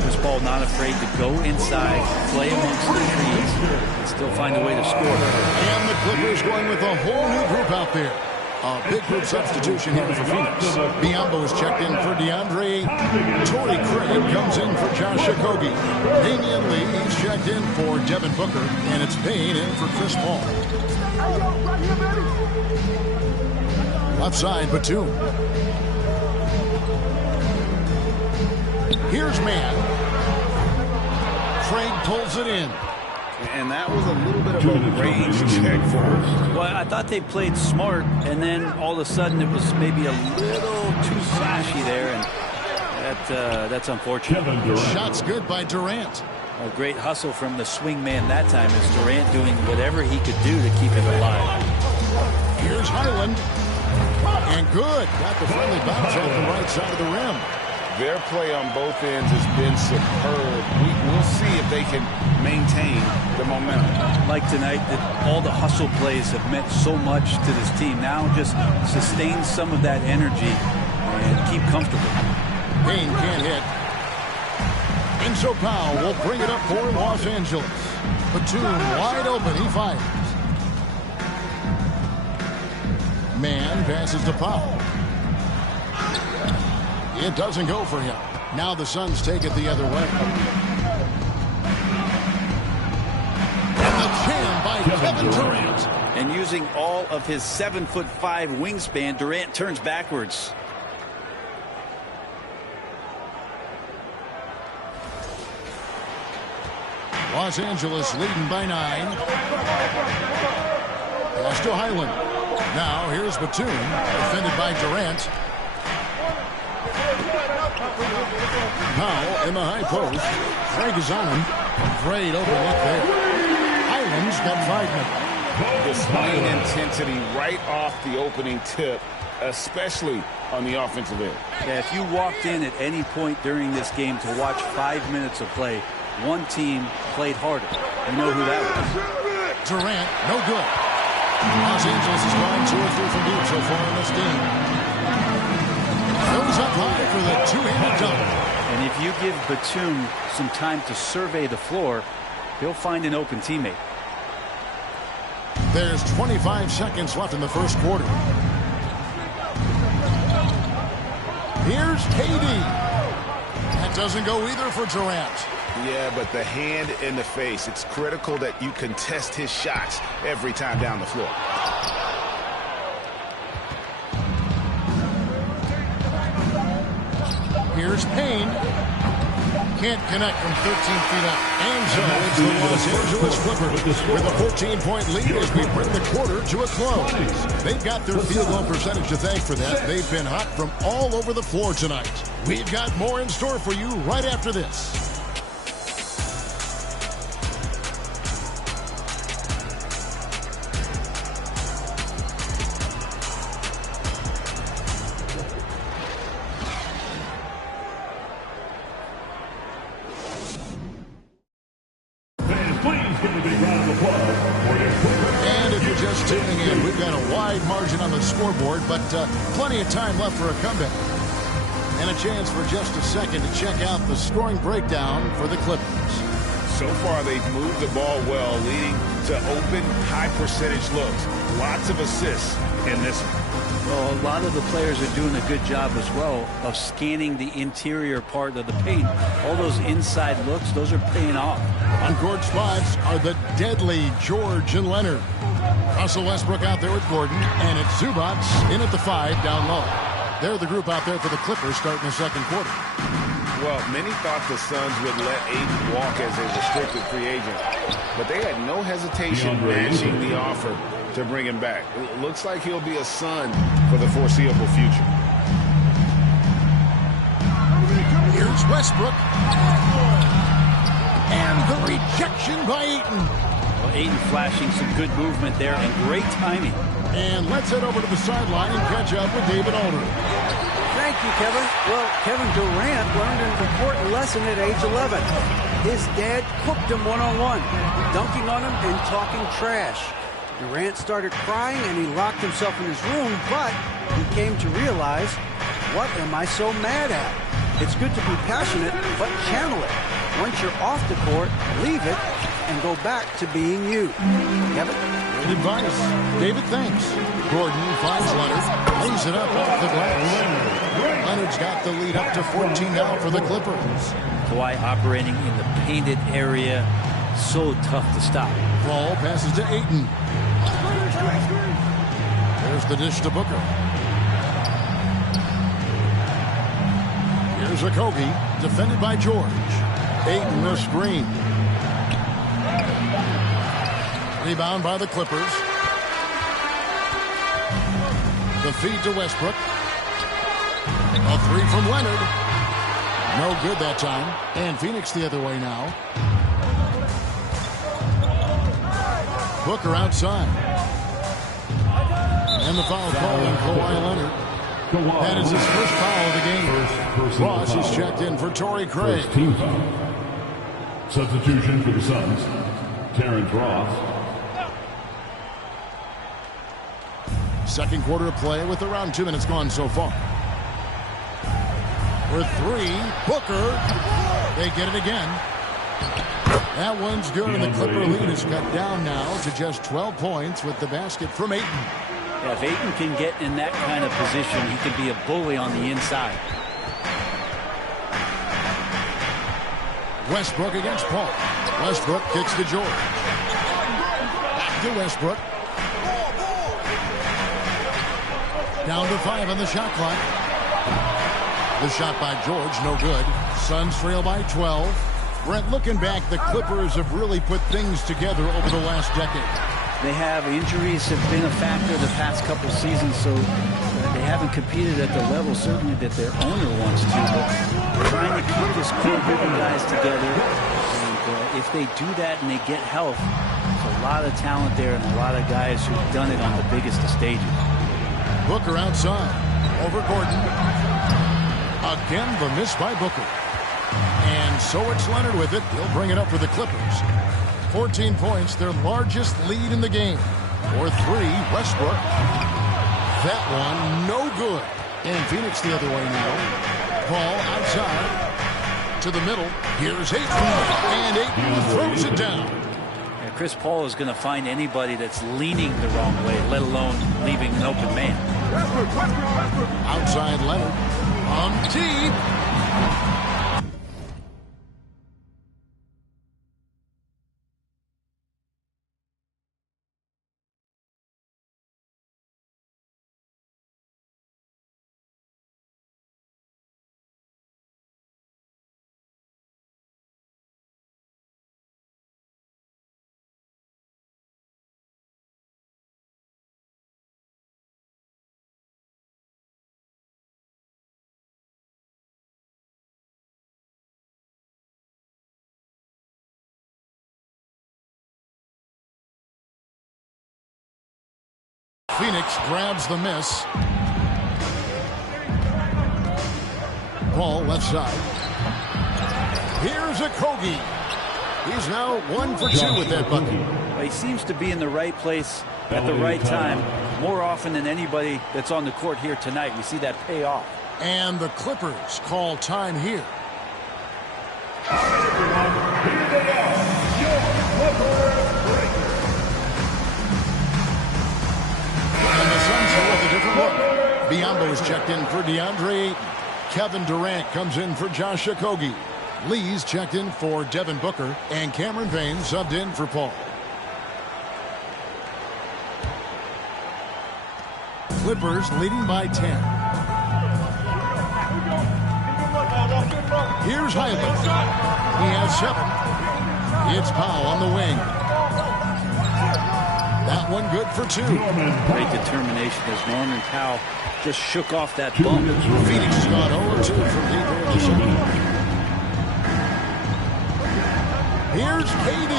Chris Paul not afraid to go inside, play amongst the trees, and still find a way to score. And the Clippers going with a whole new group out there. A big group substitution here for Phoenix. Biombo is checked in for DeAndre. Torrey Craig comes in for Josh Okogie. Damian Lee is checked in for Devin Booker. And it's Payne in for Chris Paul. Left side, Batum. Here's Mann. Craig pulls it in. And that was a little bit of a range check for us. Well, I thought they played smart, and then all of a sudden it was maybe a little too flashy there, and that's unfortunate. Shot's good by Durant. A great hustle from the swing man that time as Durant doing whatever he could do to keep it alive. Here's Highland. And good. Got the friendly bounce off the right side of the rim. Their play on both ends has been superb. We'll see if they can maintain the momentum. Like tonight, that all the hustle plays have meant so much to this team. Now just sustain some of that energy and keep comfortable. Payne can't hit. Enzo Powell will bring it up for Los Angeles. Batum wide open. He fires. Mann passes to Powell. It doesn't go for him. Now the Suns take it the other way. And the jam by Kevin Durant. And using all of his 7'5" wingspan, Durant turns backwards. Los Angeles leading by 9. Pass to Highland. Now here's Batum, defended by Durant. Powell in the high post. Craig is on him. Great open look there. Highland's got 5 minutes. Displaying intensity right off the opening tip, especially on the offensive end. Yeah, if you walked in at any point during this game to watch 5 minutes of play, one team played harder. You know who that was. Durant, no good. Los Angeles has gone 2 or 3 from deep so far in this game. Goes up high for the two-handed dunk. And if you give Batum some time to survey the floor, he'll find an open teammate. There's 25 seconds left in the first quarter. Here's KD. That doesn't go either for Durant. Yeah, but the hand in the face, it's critical that you contest his shots every time down the floor. Here's Payne. Can't connect from 13 feet out. And so it's the Los Angeles Clippers with a 14-point lead as we bring the quarter to a close. They've got their field goal percentage to thank for that. They've been hot from all over the floor tonight. We've got more in store for you right after this. And if you're just tuning in, we've got a wide margin on the scoreboard, but plenty of time left for a comeback. And a chance for just a second to check out the scoring breakdown for the Clippers. So far, they've moved the ball well, leading to open, high-percentage looks. Lots of assists in this one. Well, a lot of the players are doing a good job as well of scanning the interior part of the paint. All those inside looks, those are paying off. On court spots are the deadly George and Leonard. Russell Westbrook out there with Gordon, and it's Zubac in at the 5 down low. They're the group out there for the Clippers starting the second quarter. Well, many thought the Suns would let Ayton walk as a restricted free agent, but they had no hesitation matching the offer to bring him back. It looks like he'll be a Sun for the foreseeable future. Here's Westbrook. And the rejection by Ayton. Well, Ayton flashing some good movement there and great timing. And let's head over to the sideline and catch up with David Aldridge. Thank you, Kevin. Well, Kevin Durant learned an important lesson at age 11. His dad cooked him one-on-one, dunking on him and talking trash. Durant started crying and he locked himself in his room, but he came to realize, what am I so mad at? It's good to be passionate, but channel it. Once you're off the court, leave it and go back to being you. Kevin? Good advice. David, thanks. Gordon finds Leonard, lays it up off the glass. Leonard's got the lead up to 14 now for the Clippers. Kawhi operating in the painted area. So tough to stop. Ball passes to Ayton. There's the dish to Booker. Here's Okogie, defended by George. Ayton the screen. Rebound by the Clippers. The feed to Westbrook. A three from Leonard. No good that time. And Phoenix the other way now. Booker outside. And the foul called on Kawhi Leonard. That is his first foul of the game. Ross is checked in for Torrey Craig. First team foul. Substitution for the Suns, Terrence Ross. Second quarter of play with around 2 minutes gone so far. For three, Booker. They get it again. That one's good, and the Clipper lead is cut down now to just 12 points with the basket from Ayton. Yeah, if Ayton can get in that kind of position, he could be a bully on the inside. Westbrook against Paul. Westbrook kicks to George. Back to Westbrook. Down to 5 on the shot clock. The shot by George, no good. Suns trail by 12. Brent, looking back, the Clippers have really put things together over the last decade. They have. Injuries have been a factor the past couple seasons, so they haven't competed at the level, certainly, that their owner wants to. But they're trying to keep this core group of guys together. And if they do that and they get health, there's a lot of talent there and a lot of guys who've done it on the biggest of stages. Booker outside. Over Gordon. Again, the miss by Booker. And so it's Leonard with it. He'll bring it up for the Clippers. 14 points, their largest lead in the game. For three, Westbrook. That one, no good. And Phoenix the other way now. Ball outside. To the middle. Here's Ayton. And Ayton throws it down. Yeah, Chris Paul is going to find anybody that's leaning the wrong way, let alone leaving an open man. Outside Leonard. On deep. Phoenix grabs the miss. Paul left side. Here's Okogie. He's now 1 for 2 with that bucket. Well, he seems to be in the right place at the right time more often than anybody that's on the court here tonight. We see that pay off. And the Clippers call time here. Here they are, your Clippers breakers. And the Suns go with a different look. Biyombo is checked in for DeAndre Ayton. Kevin Durant comes in for Josh Okogie. Lee's checked in for Devin Booker. And Cameron Payne subbed in for Paul. Clippers leading by 10. Here's Highland. He has 7. It's Powell on the wing. That one good for 2. Great determination as Norman Powell just shook off that bump. Phoenix has gone 0-2 from deep here in the second. Here's KD,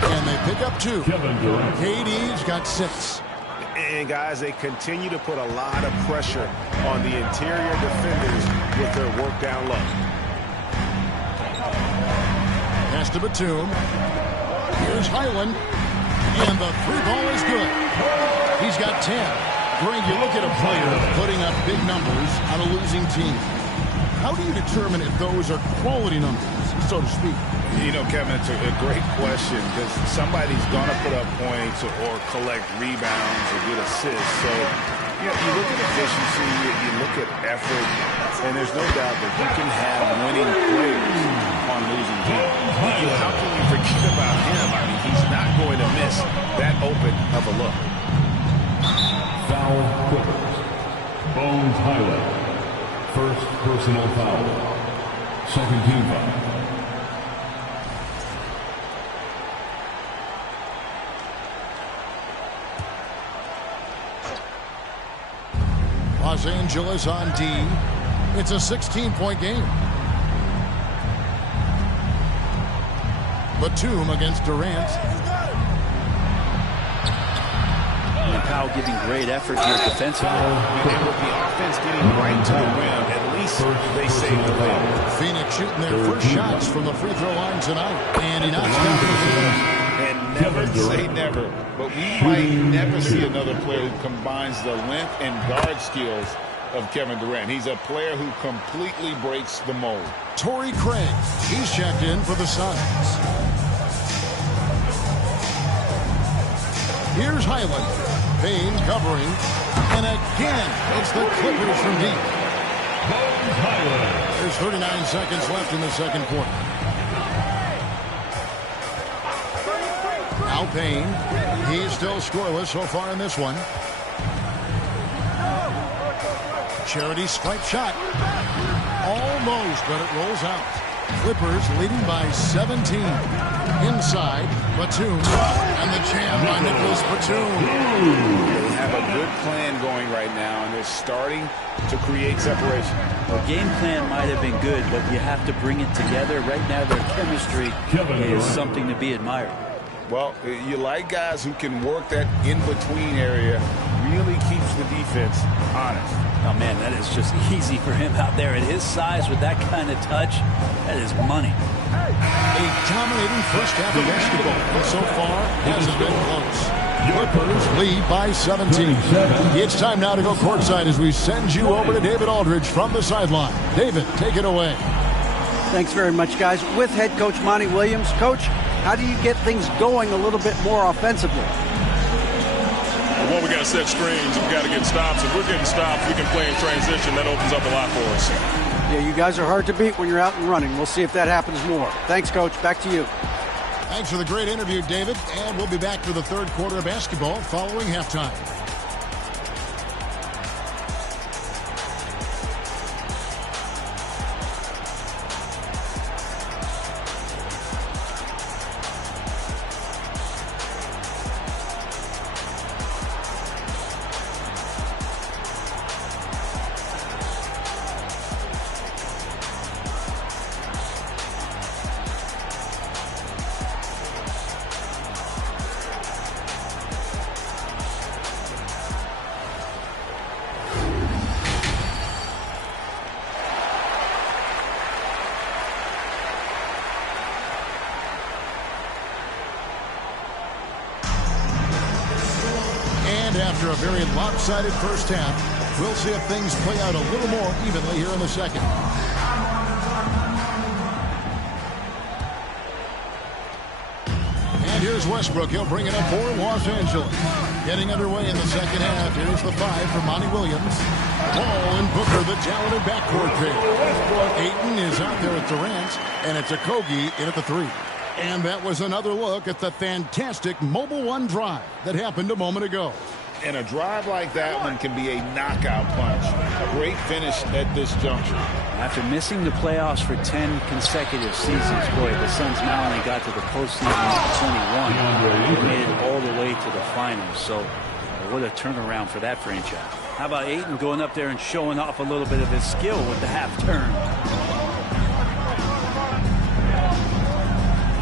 and they pick up 2. KD's got 6. And guys, they continue to put a lot of pressure on the interior defenders with their work down low. Pass to Batum. Here's Highland. And the 3-ball is good. He's got 10. Greg, you look at a player putting up big numbers on a losing team. How do you determine if those are quality numbers, so to speak? You know, Kevin, it's a great question because somebody's going to put up points or collect rebounds or get assists. So, you know, you look at efficiency, you look at effort, and there's no doubt that you can have winning players on losing teams. How can you forget about him? I mean, he's not going to miss that open of a look. Foul Clippers. Bones Highland. First personal foul. Second team foul. Los Angeles on D. It's a 16-point game. Batum against Durant. And Powell giving great effort here defensively. And with the offense getting right to the rim, at least they save the win. Phoenix shooting their first shots from the free throw line tonight. And he knocks down the and never say never, but we might never see another player who combines the length and guard skills of Kevin Durant. He's a player who completely breaks the mold. Torrey Craig, he's checked in for the Suns. Here's Highland. Payne covering. And again, it's the Clippers from deep. There's 39 seconds left in the second quarter. Now Payne. He's still scoreless so far in this one. Charity stripe shot. Almost, but it rolls out. Clippers leading by 17. Inside, Batum. And the jam by Nicholas Batum. They have a good plan going right now, and they're starting to create separation. The game plan might have been good, but you have to bring it together. Right now, their chemistry is something to be admired. Well, you like guys who can work that in-between area, really keeps the defense honest. Oh, man, that is just easy for him out there at his size with that kind of touch. That is money. A dominating first half of basketball, and so far hasn't been close. Clippers lead by 17. It's time now to go courtside as we send you over to David Aldridge from the sideline. David, take it away. Thanks very much, guys. With head coach Monty Williams. Coach, how do you get things going a little bit more offensively? Well, we got to set screens. We got to get stops. If we're getting stops, we can play in transition. That opens up a lot for us. Yeah, you guys are hard to beat when you're out and running. We'll see if that happens more. Thanks, Coach. Back to you. Thanks for the great interview, David. And we'll be back for the third quarter of basketball following halftime. After a very lopsided first half, we'll see if things play out a little more evenly here in the second. And here's Westbrook. He'll bring it up for Los Angeles. Getting underway in the second half. Here's the 5 for Monty Williams. Ball and Booker, the talented backcourt pair. Ayton is out there at Durant, and it's Okogie in at the 3. And that was another look at the fantastic Mobile One drive that happened a moment ago. And a drive like that one can be a knockout punch. A great finish at this juncture. After missing the playoffs for 10 consecutive seasons, boy, the Suns not only got to the postseason in 21, they made it all the way to the finals. So what a turnaround for that franchise. How about Ayton going up there and showing off a little bit of his skill with the half turn?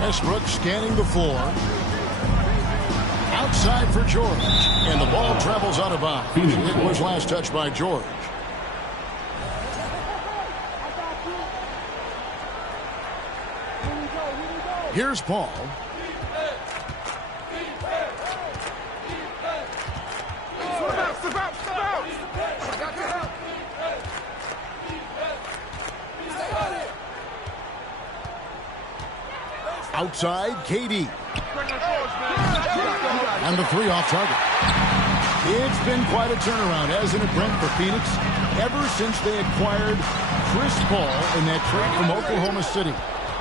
Westbrook scanning the floor. Outside for George. And the ball travels out of bounds. It was last touched by George. Here's Paul. Outside, KD. And the three off target. It's been quite a turnaround, hasn't it, Brent, for Phoenix? Ever since they acquired Chris Paul in that trade from Oklahoma City,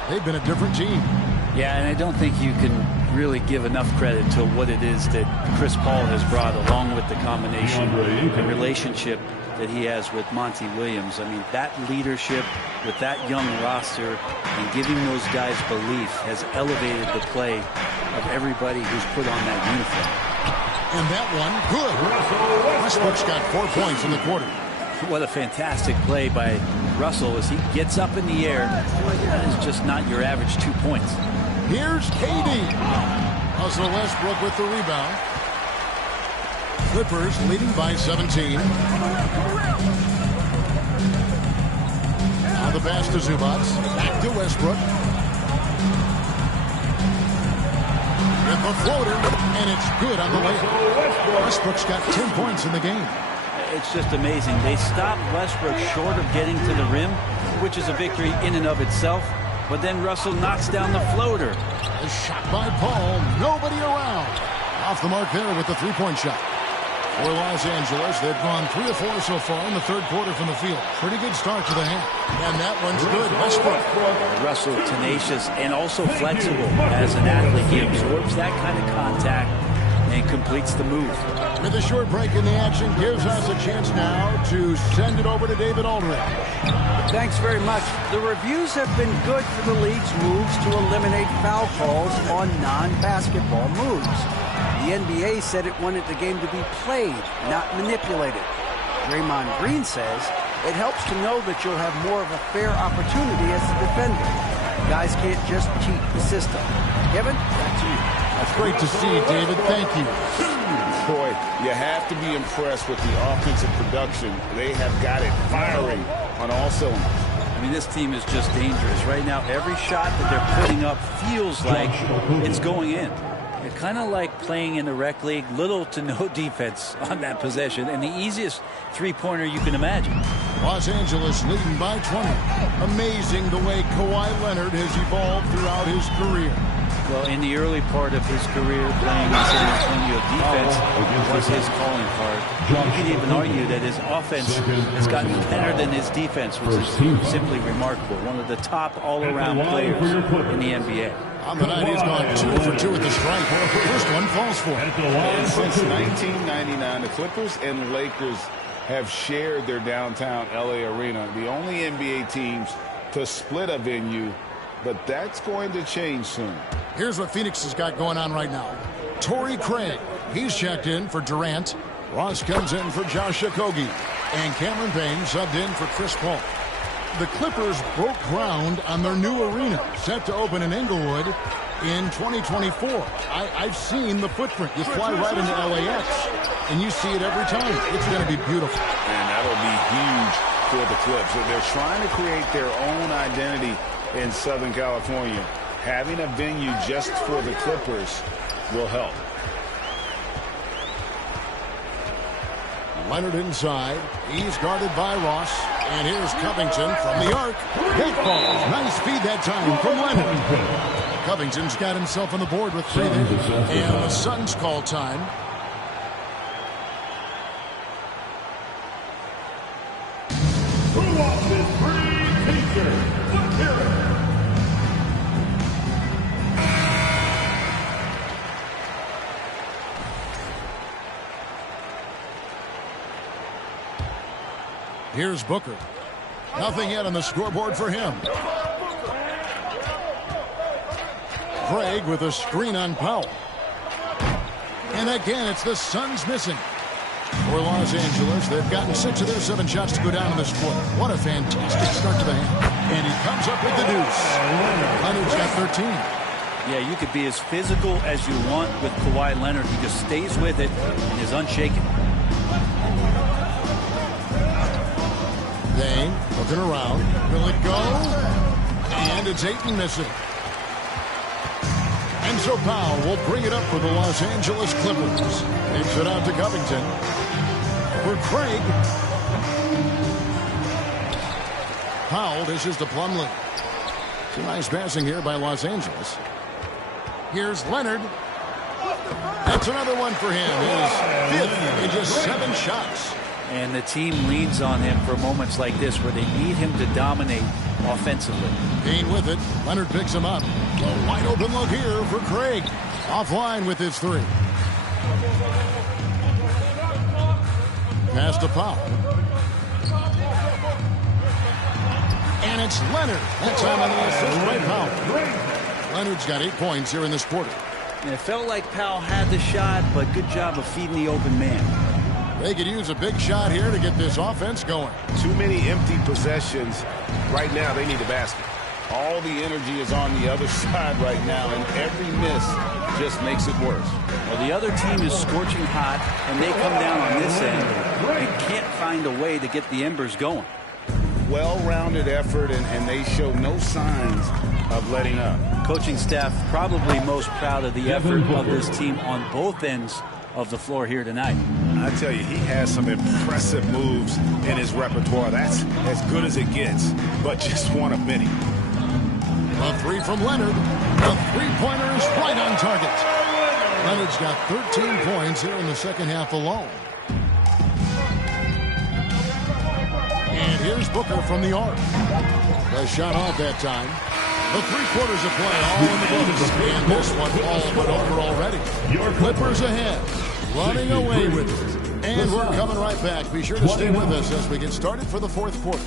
they've been a different team. Yeah, and I don't think you can really give enough credit to what it is that Chris Paul has brought, along with the combination, the relationship that he has with Monty Williams. I mean, that leadership with that young roster and giving those guys belief has elevated the play of everybody who's put on that uniform. And that one, good. Westbrook's got 4 points in the quarter. What a fantastic play by Russell as he gets up in the air. That is just not your average 2 points. Here's KD. Russell Westbrook with the rebound. Clippers leading by 17. Now the pass to Zubats. Back to Westbrook. With the floater, and it's good on the layup. Westbrook's got 10 points in the game. It's just amazing. They stopped Westbrook short of getting to the rim, which is a victory in and of itself. But then Russell knocks down the floater. A shot by Paul. Nobody around. Off the mark there with the three-point shot. For Los Angeles, they've gone 3 of 4 so far in the third quarter from the field. Pretty good start to the half. And that one's good. Westbrook. Russell tenacious and also flexible as an athlete. He absorbs that kind of contact and completes the move. With a short break in the action, gives us a chance now to send it over to David Aldridge. Thanks very much. The reviews have been good for the league's moves to eliminate foul calls on non-basketball moves. The NBA said it wanted the game to be played, not manipulated. Draymond Green says it helps to know that you'll have more of a fair opportunity as a defender. Guys can't just cheat the system. Kevin, back to you. That's great to see, David. Thank you. Boy, you have to be impressed with the offensive production. They have got it firing on all cylinders. I mean, this team is just dangerous. Right now, every shot that they're putting up feels like it's going in. They're kind of like playing in the rec league, little to no defense on that possession, and the easiest three-pointer you can imagine. Los Angeles leading by 20. Amazing the way Kawhi Leonard has evolved throughout his career. Well, in the early part of his career playing in San Antonio, defense was his calling card. You could even argue that his offense has gotten better than his defense, which is simply remarkable. One of the top all-around players in the NBA. On the night, he's gone 2 for 2 at the strike. First one falls for him. And since 1999, the Clippers and Lakers have shared their downtown LA arena. The only NBA teams to split a venue, but that's going to change soon. Here's what Phoenix has got going on right now. Torrey Craig, he's checked in for Durant. Ross comes in for Josh Okogie. And Cameron Payne subbed in for Chris Paul. The Clippers broke ground on their new arena, set to open in Inglewood in 2024. I've seen the footprint. You fly right into LAX, and you see it every time. It's going to be beautiful. And that'll be huge for the Clips. They're trying to create their own identity in Southern California. Having a venue just for the Clippers will help. Leonard inside. He's guarded by Ross. And here's Covington from the arc. Big balls. Nice feed that time from Leonard. Covington's got himself on the board with 3 there. And the Suns call time. Who wants this free t-shirt? Let's hear it. Here's Booker. Nothing yet on the scoreboard for him. Craig with a screen on Powell. And again, it's the Suns missing. For Los Angeles, they've gotten 6 of their 7 shots to go down in this quarter. What a fantastic start to the half. And he comes up with the deuce. Leonard's got 13. Yeah, you could be as physical as you want with Kawhi Leonard. He just stays with it and is unshaken. Dane looking around. Will it go? And it's Ayton missing. And so Powell will bring it up for the Los Angeles Clippers. Takes it out to Covington. For Craig. Powell dishes to Plumlee. Some nice passing here by Los Angeles. Here's Leonard. That's another one for him. His 5th in just 7 shots. And the team leans on him for moments like this where they need him to dominate offensively. Kane with it. Leonard picks him up. A wide open look here for Craig. Offline with his 3. Pass to Powell. And it's Leonard. That time on the assist by Powell. Leonard's got 8 points here in this quarter. And it felt like Powell had the shot, but good job of feeding the open man. They could use a big shot here to get this offense going. Too many empty possessions. Right now, they need a basket. All the energy is on the other side right now, and every miss just makes it worse. Well, the other team is scorching hot, and they come down on this end and can't find a way to get the embers going. Well-rounded effort, and they show no signs of letting up. Coaching staff probably most proud of the effort of this team on both ends of the floor here tonight. I tell you, he has some impressive moves in his repertoire. That's as good as it gets, but just one of many. A 3 from Leonard. The 3-pointer is right on target. Leonard's got 13 points here in the second half alone. And here's Booker from the arc. The shot off that time. The 3 quarters of play all in the books. And this one all but over already. Your Clippers ahead. Running away with it. And we're coming right back. Be sure to stay with us as we get started for the 4th quarter.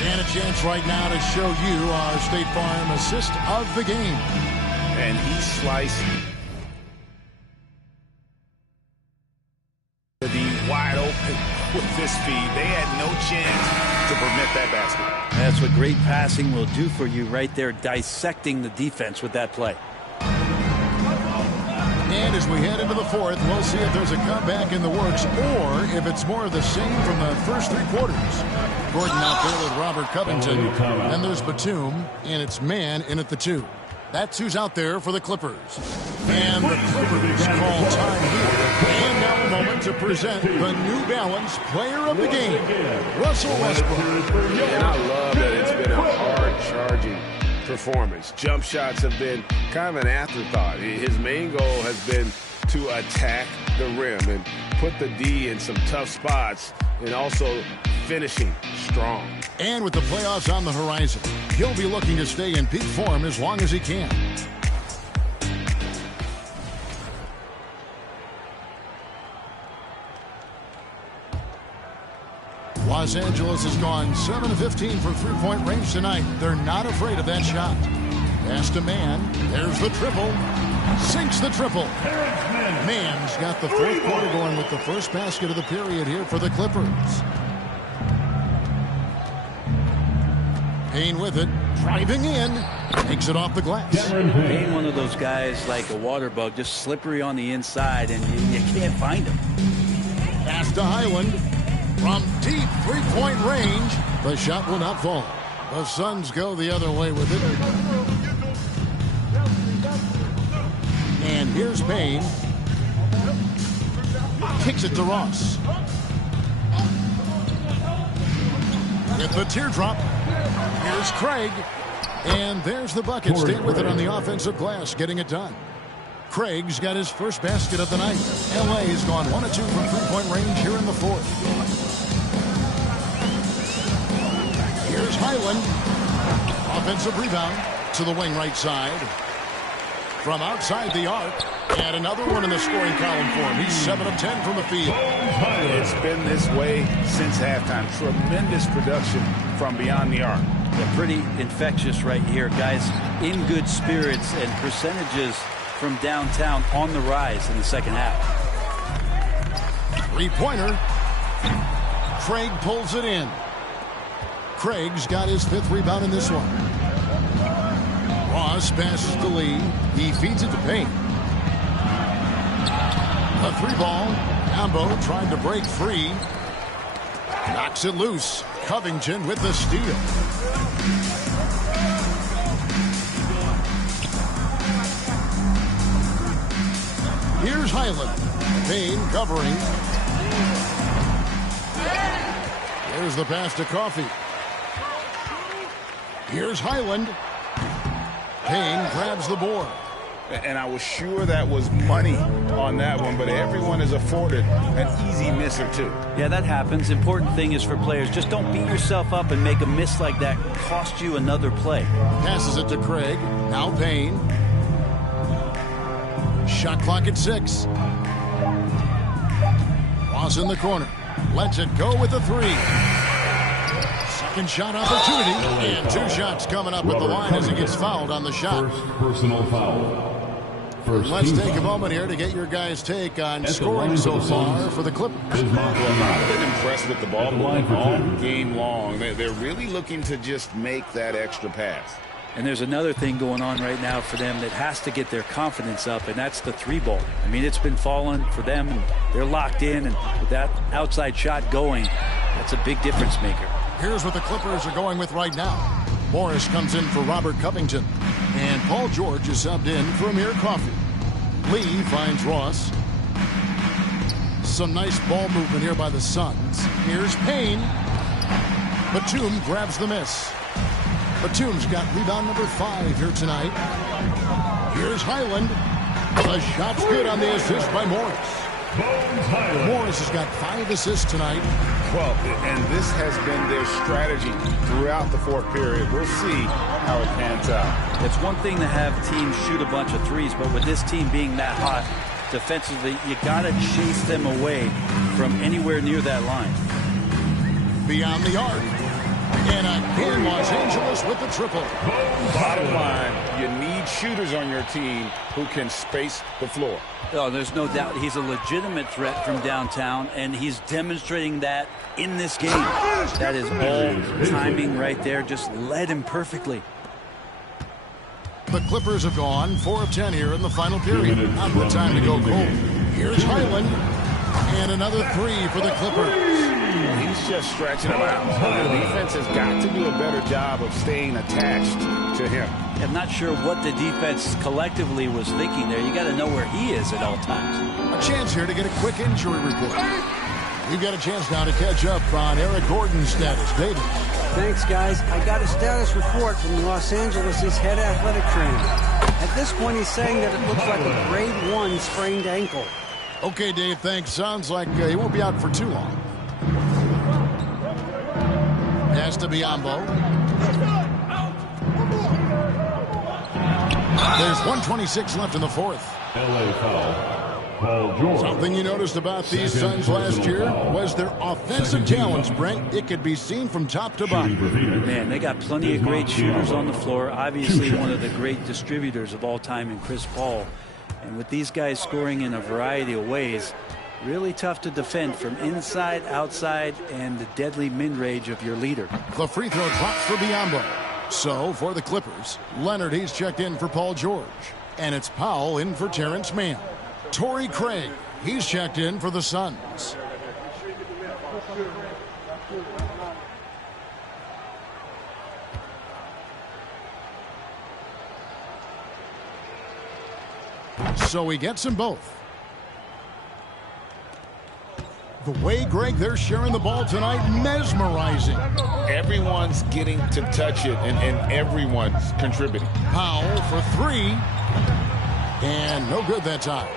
And a chance right now to show you our State Farm assist of the game. And he sliced the wide open with this feed. They had no chance to permit that basket. That's what great passing will do for you right there, dissecting the defense with that play. And as we head into the 4th, we'll see if there's a comeback in the works or if it's more of the same from the first 3 quarters. Gordon out there with Robert Covington. And there's Batum, and it's man in at the 2. That's who's out there for the Clippers. And the Clippers call time here. And now a moment to present the New Balance Player of the Game, Russell Westbrook. And I love that it's been a hard-charging performance. Jump shots have been kind of an afterthought. His main goal has been to attack the rim and put the D in some tough spots and also finishing strong. And with the playoffs on the horizon, he'll be looking to stay in peak form as long as he can. Los Angeles has gone 7 of 15 from three-point range tonight. They're not afraid of that shot. Pass to Man. There's the triple. Sinks the triple. Man's got the 4th quarter going with the first basket of the period here for the Clippers. Payne with it. Driving in. Takes it off the glass. Payne, one of those guys like a water bug, just slippery on the inside, and you can't find him. Pass to Highland. From deep three-point range, the shot will not fall. The Suns go the other way with it. And here's Payne. Kicks it to Ross. With the teardrop. Here's Craig. And there's the bucket. Stay with it on the offensive glass, getting it done. Craig's got his first basket of the night. LA has gone 1 of 2 from three-point range here in the 4th. Here's Highland. Offensive rebound to the wing right side. From outside the arc. And another one in the scoring column for him. He's 7 of 10 from the field. It's been this way since halftime. Tremendous production from beyond the arc. They're pretty infectious right here. Guys in good spirits and percentages from downtown on the rise in the second half. Three-pointer. Craig pulls it in. Craig's got his 5th rebound in this one. Ross passes to Lee. He feeds it to Payne. A 3-ball. Ambo tried to break free. Knocks it loose. Covington with the steal. Here's Highland. Payne covering. Here's the pass to Coffey. Here's Highland. Payne grabs the board. And I was sure that was money on that one, but everyone is afforded an easy miss or two. Yeah, that happens. Important thing is for players, just don't beat yourself up and make a miss like that cost you another play. Passes it to Craig. Now Payne. Shot clock at 6. Ross in the corner. Lets it go with a 3. Second shot opportunity. And 2 shots coming up at the line as he gets fouled on the shot. First personal foul. Let's take a moment here to get your guys' take on scoring so far for the Clippers. I've been impressed with the ball movement all game long. They're really looking to just make that extra pass. And there's another thing going on right now for them that has to get their confidence up, and that's the 3-ball. I mean, it's been falling for them, and they're locked in, and with that outside shot going, that's a big difference maker. Here's what the Clippers are going with right now. Morris comes in for Robert Covington. And Paul George is subbed in for Amir Coffey. Lee finds Ross. Some nice ball movement here by the Suns. Here's Payne. Batum grabs the miss. Batum's got rebound number 5 here tonight. Here's Highland. The shot's good on the assist by Morris. Morris has got 5 assists tonight. Well, and this has been their strategy throughout the 4th period. We'll see how it pans out. It's one thing to have teams shoot a bunch of threes, but with this team being that hot defensively, you got to chase them away from anywhere near that line. Beyond the arc. And again, Los Angeles with the triple. Bottom line, you need shooters on your team who can space the floor. Oh, there's no doubt he's a legitimate threat from downtown, and he's demonstrating that in this game. That is all timing right there. Just led him perfectly. The Clippers have gone 4 of 10 here in the final period. Not the time to go cold. Here's Highland. And another 3 for the Clippers. He's just stretching them out. The defense has got to do a better job of staying attached to him. I'm not sure what the defense collectively was thinking there. You got to know where he is at all times. A chance here to get a quick injury report. We've got a chance now to catch up on Eric Gordon's status. David. Thanks, guys. I got a status report from Los Angeles' head athletic trainer. At this point, he's saying that it looks like a grade 1 sprained ankle. Okay, Dave, thanks. Sounds like he won't be out for too long. Pass to Biyombo. There's 1:26 left in the 4th. LA foul. Paul George. Something you noticed about these Suns last year was their offensive talents, Brent. It could be seen from top to bottom. Man, they got plenty of great shooters on the floor. Obviously, one of the great distributors of all time in Chris Paul. And with these guys scoring in a variety of ways, really tough to defend from inside, outside, and the deadly mid-range of your leader. The free throw drops for Biyombo. So, for the Clippers, Leonard, he's checked in for Paul George. And it's Powell in for Terrence Mann. Torrey Craig, he's checked in for the Suns. So he gets them both. The way, Greg, they're sharing the ball tonight, mesmerizing. Everyone's getting to touch it, and everyone's contributing. Powell for 3. And no good that time.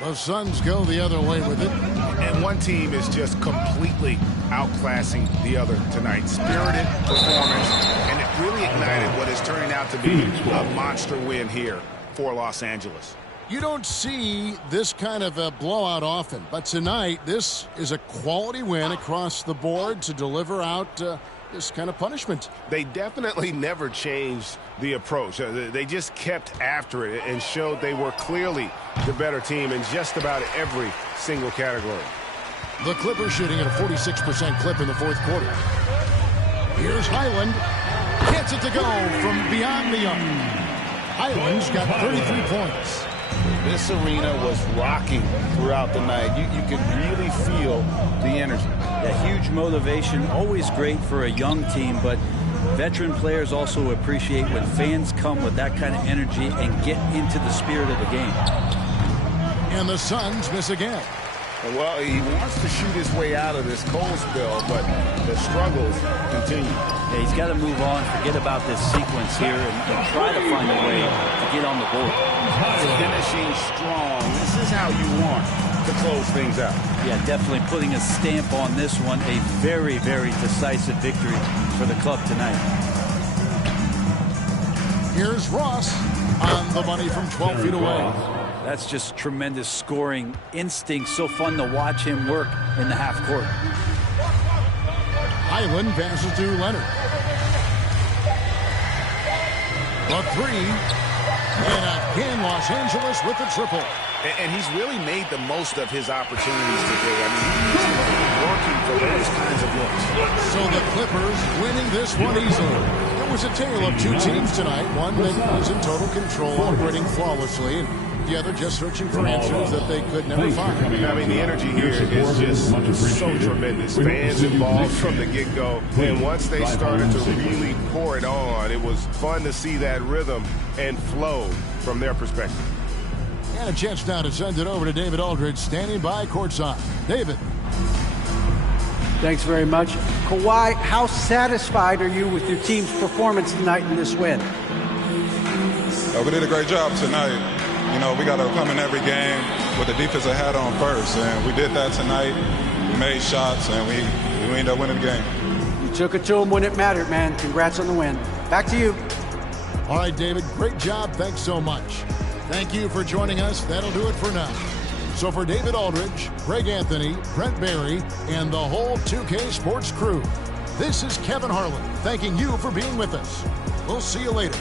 The Suns go the other way with it. And one team is just completely outclassing the other tonight. Spirited performance, and it really ignited what is turning out to be a monster win here for Los Angeles. You don't see this kind of a blowout often, but tonight this is a quality win across the board to deliver out this kind of punishment. They definitely never changed the approach. They just kept after it and showed they were clearly the better team in just about every single category. The Clippers shooting at a 46% clip in the fourth quarter. Here's Highland. Gets it to go from beyond the arc. Highland's got 33 points. This arena was rocking throughout the night. You could really feel the energy. Yeah, huge motivation, always great for a young team, but veteran players also appreciate when fans come with that kind of energy and get into the spirit of the game. And the Suns miss again. Well, he wants to shoot his way out of this cold spell, but the struggles continue. Yeah, he's got to move on, forget about this sequence here, and try to find a way to get on the board. Finishing strong. This is how you want to close things out. Yeah, definitely putting a stamp on this one. A very, very decisive victory for the club tonight. Here's Ross on the money from 12 feet away. That's just tremendous scoring instinct. So fun to watch him work in the half court. Highland passes to Leonard. A three. And again, Los Angeles with the triple. And he's really made the most of his opportunities today. I mean, he's working for those kinds of looks. So the Clippers winning this one easily. It was a tale of two teams tonight. One that was in total control, operating flawlessly, and the other just searching for answers that they could never find. I mean, the energy here is just so tremendous. Fans involved from the get-go. And once they started to really pour it on, it was fun to see that rhythm and flow from their perspective. And a chance now to send it over to David Aldridge, standing by courtside. David. Thanks very much. Kawhi, how satisfied are you with your team's performance tonight in this win? We did a great job tonight. You know, we got to come in every game with the defensive hat on first, and we did that tonight. We made shots, and we ended up winning the game. You took it to them when it mattered, man. Congrats on the win. Back to you. All right, David, great job. Thanks so much. Thank you for joining us. That'll do it for now. So for David Aldridge, Greg Anthony, Brent Barry, and the whole 2K Sports crew, this is Kevin Harlan thanking you for being with us. We'll see you later.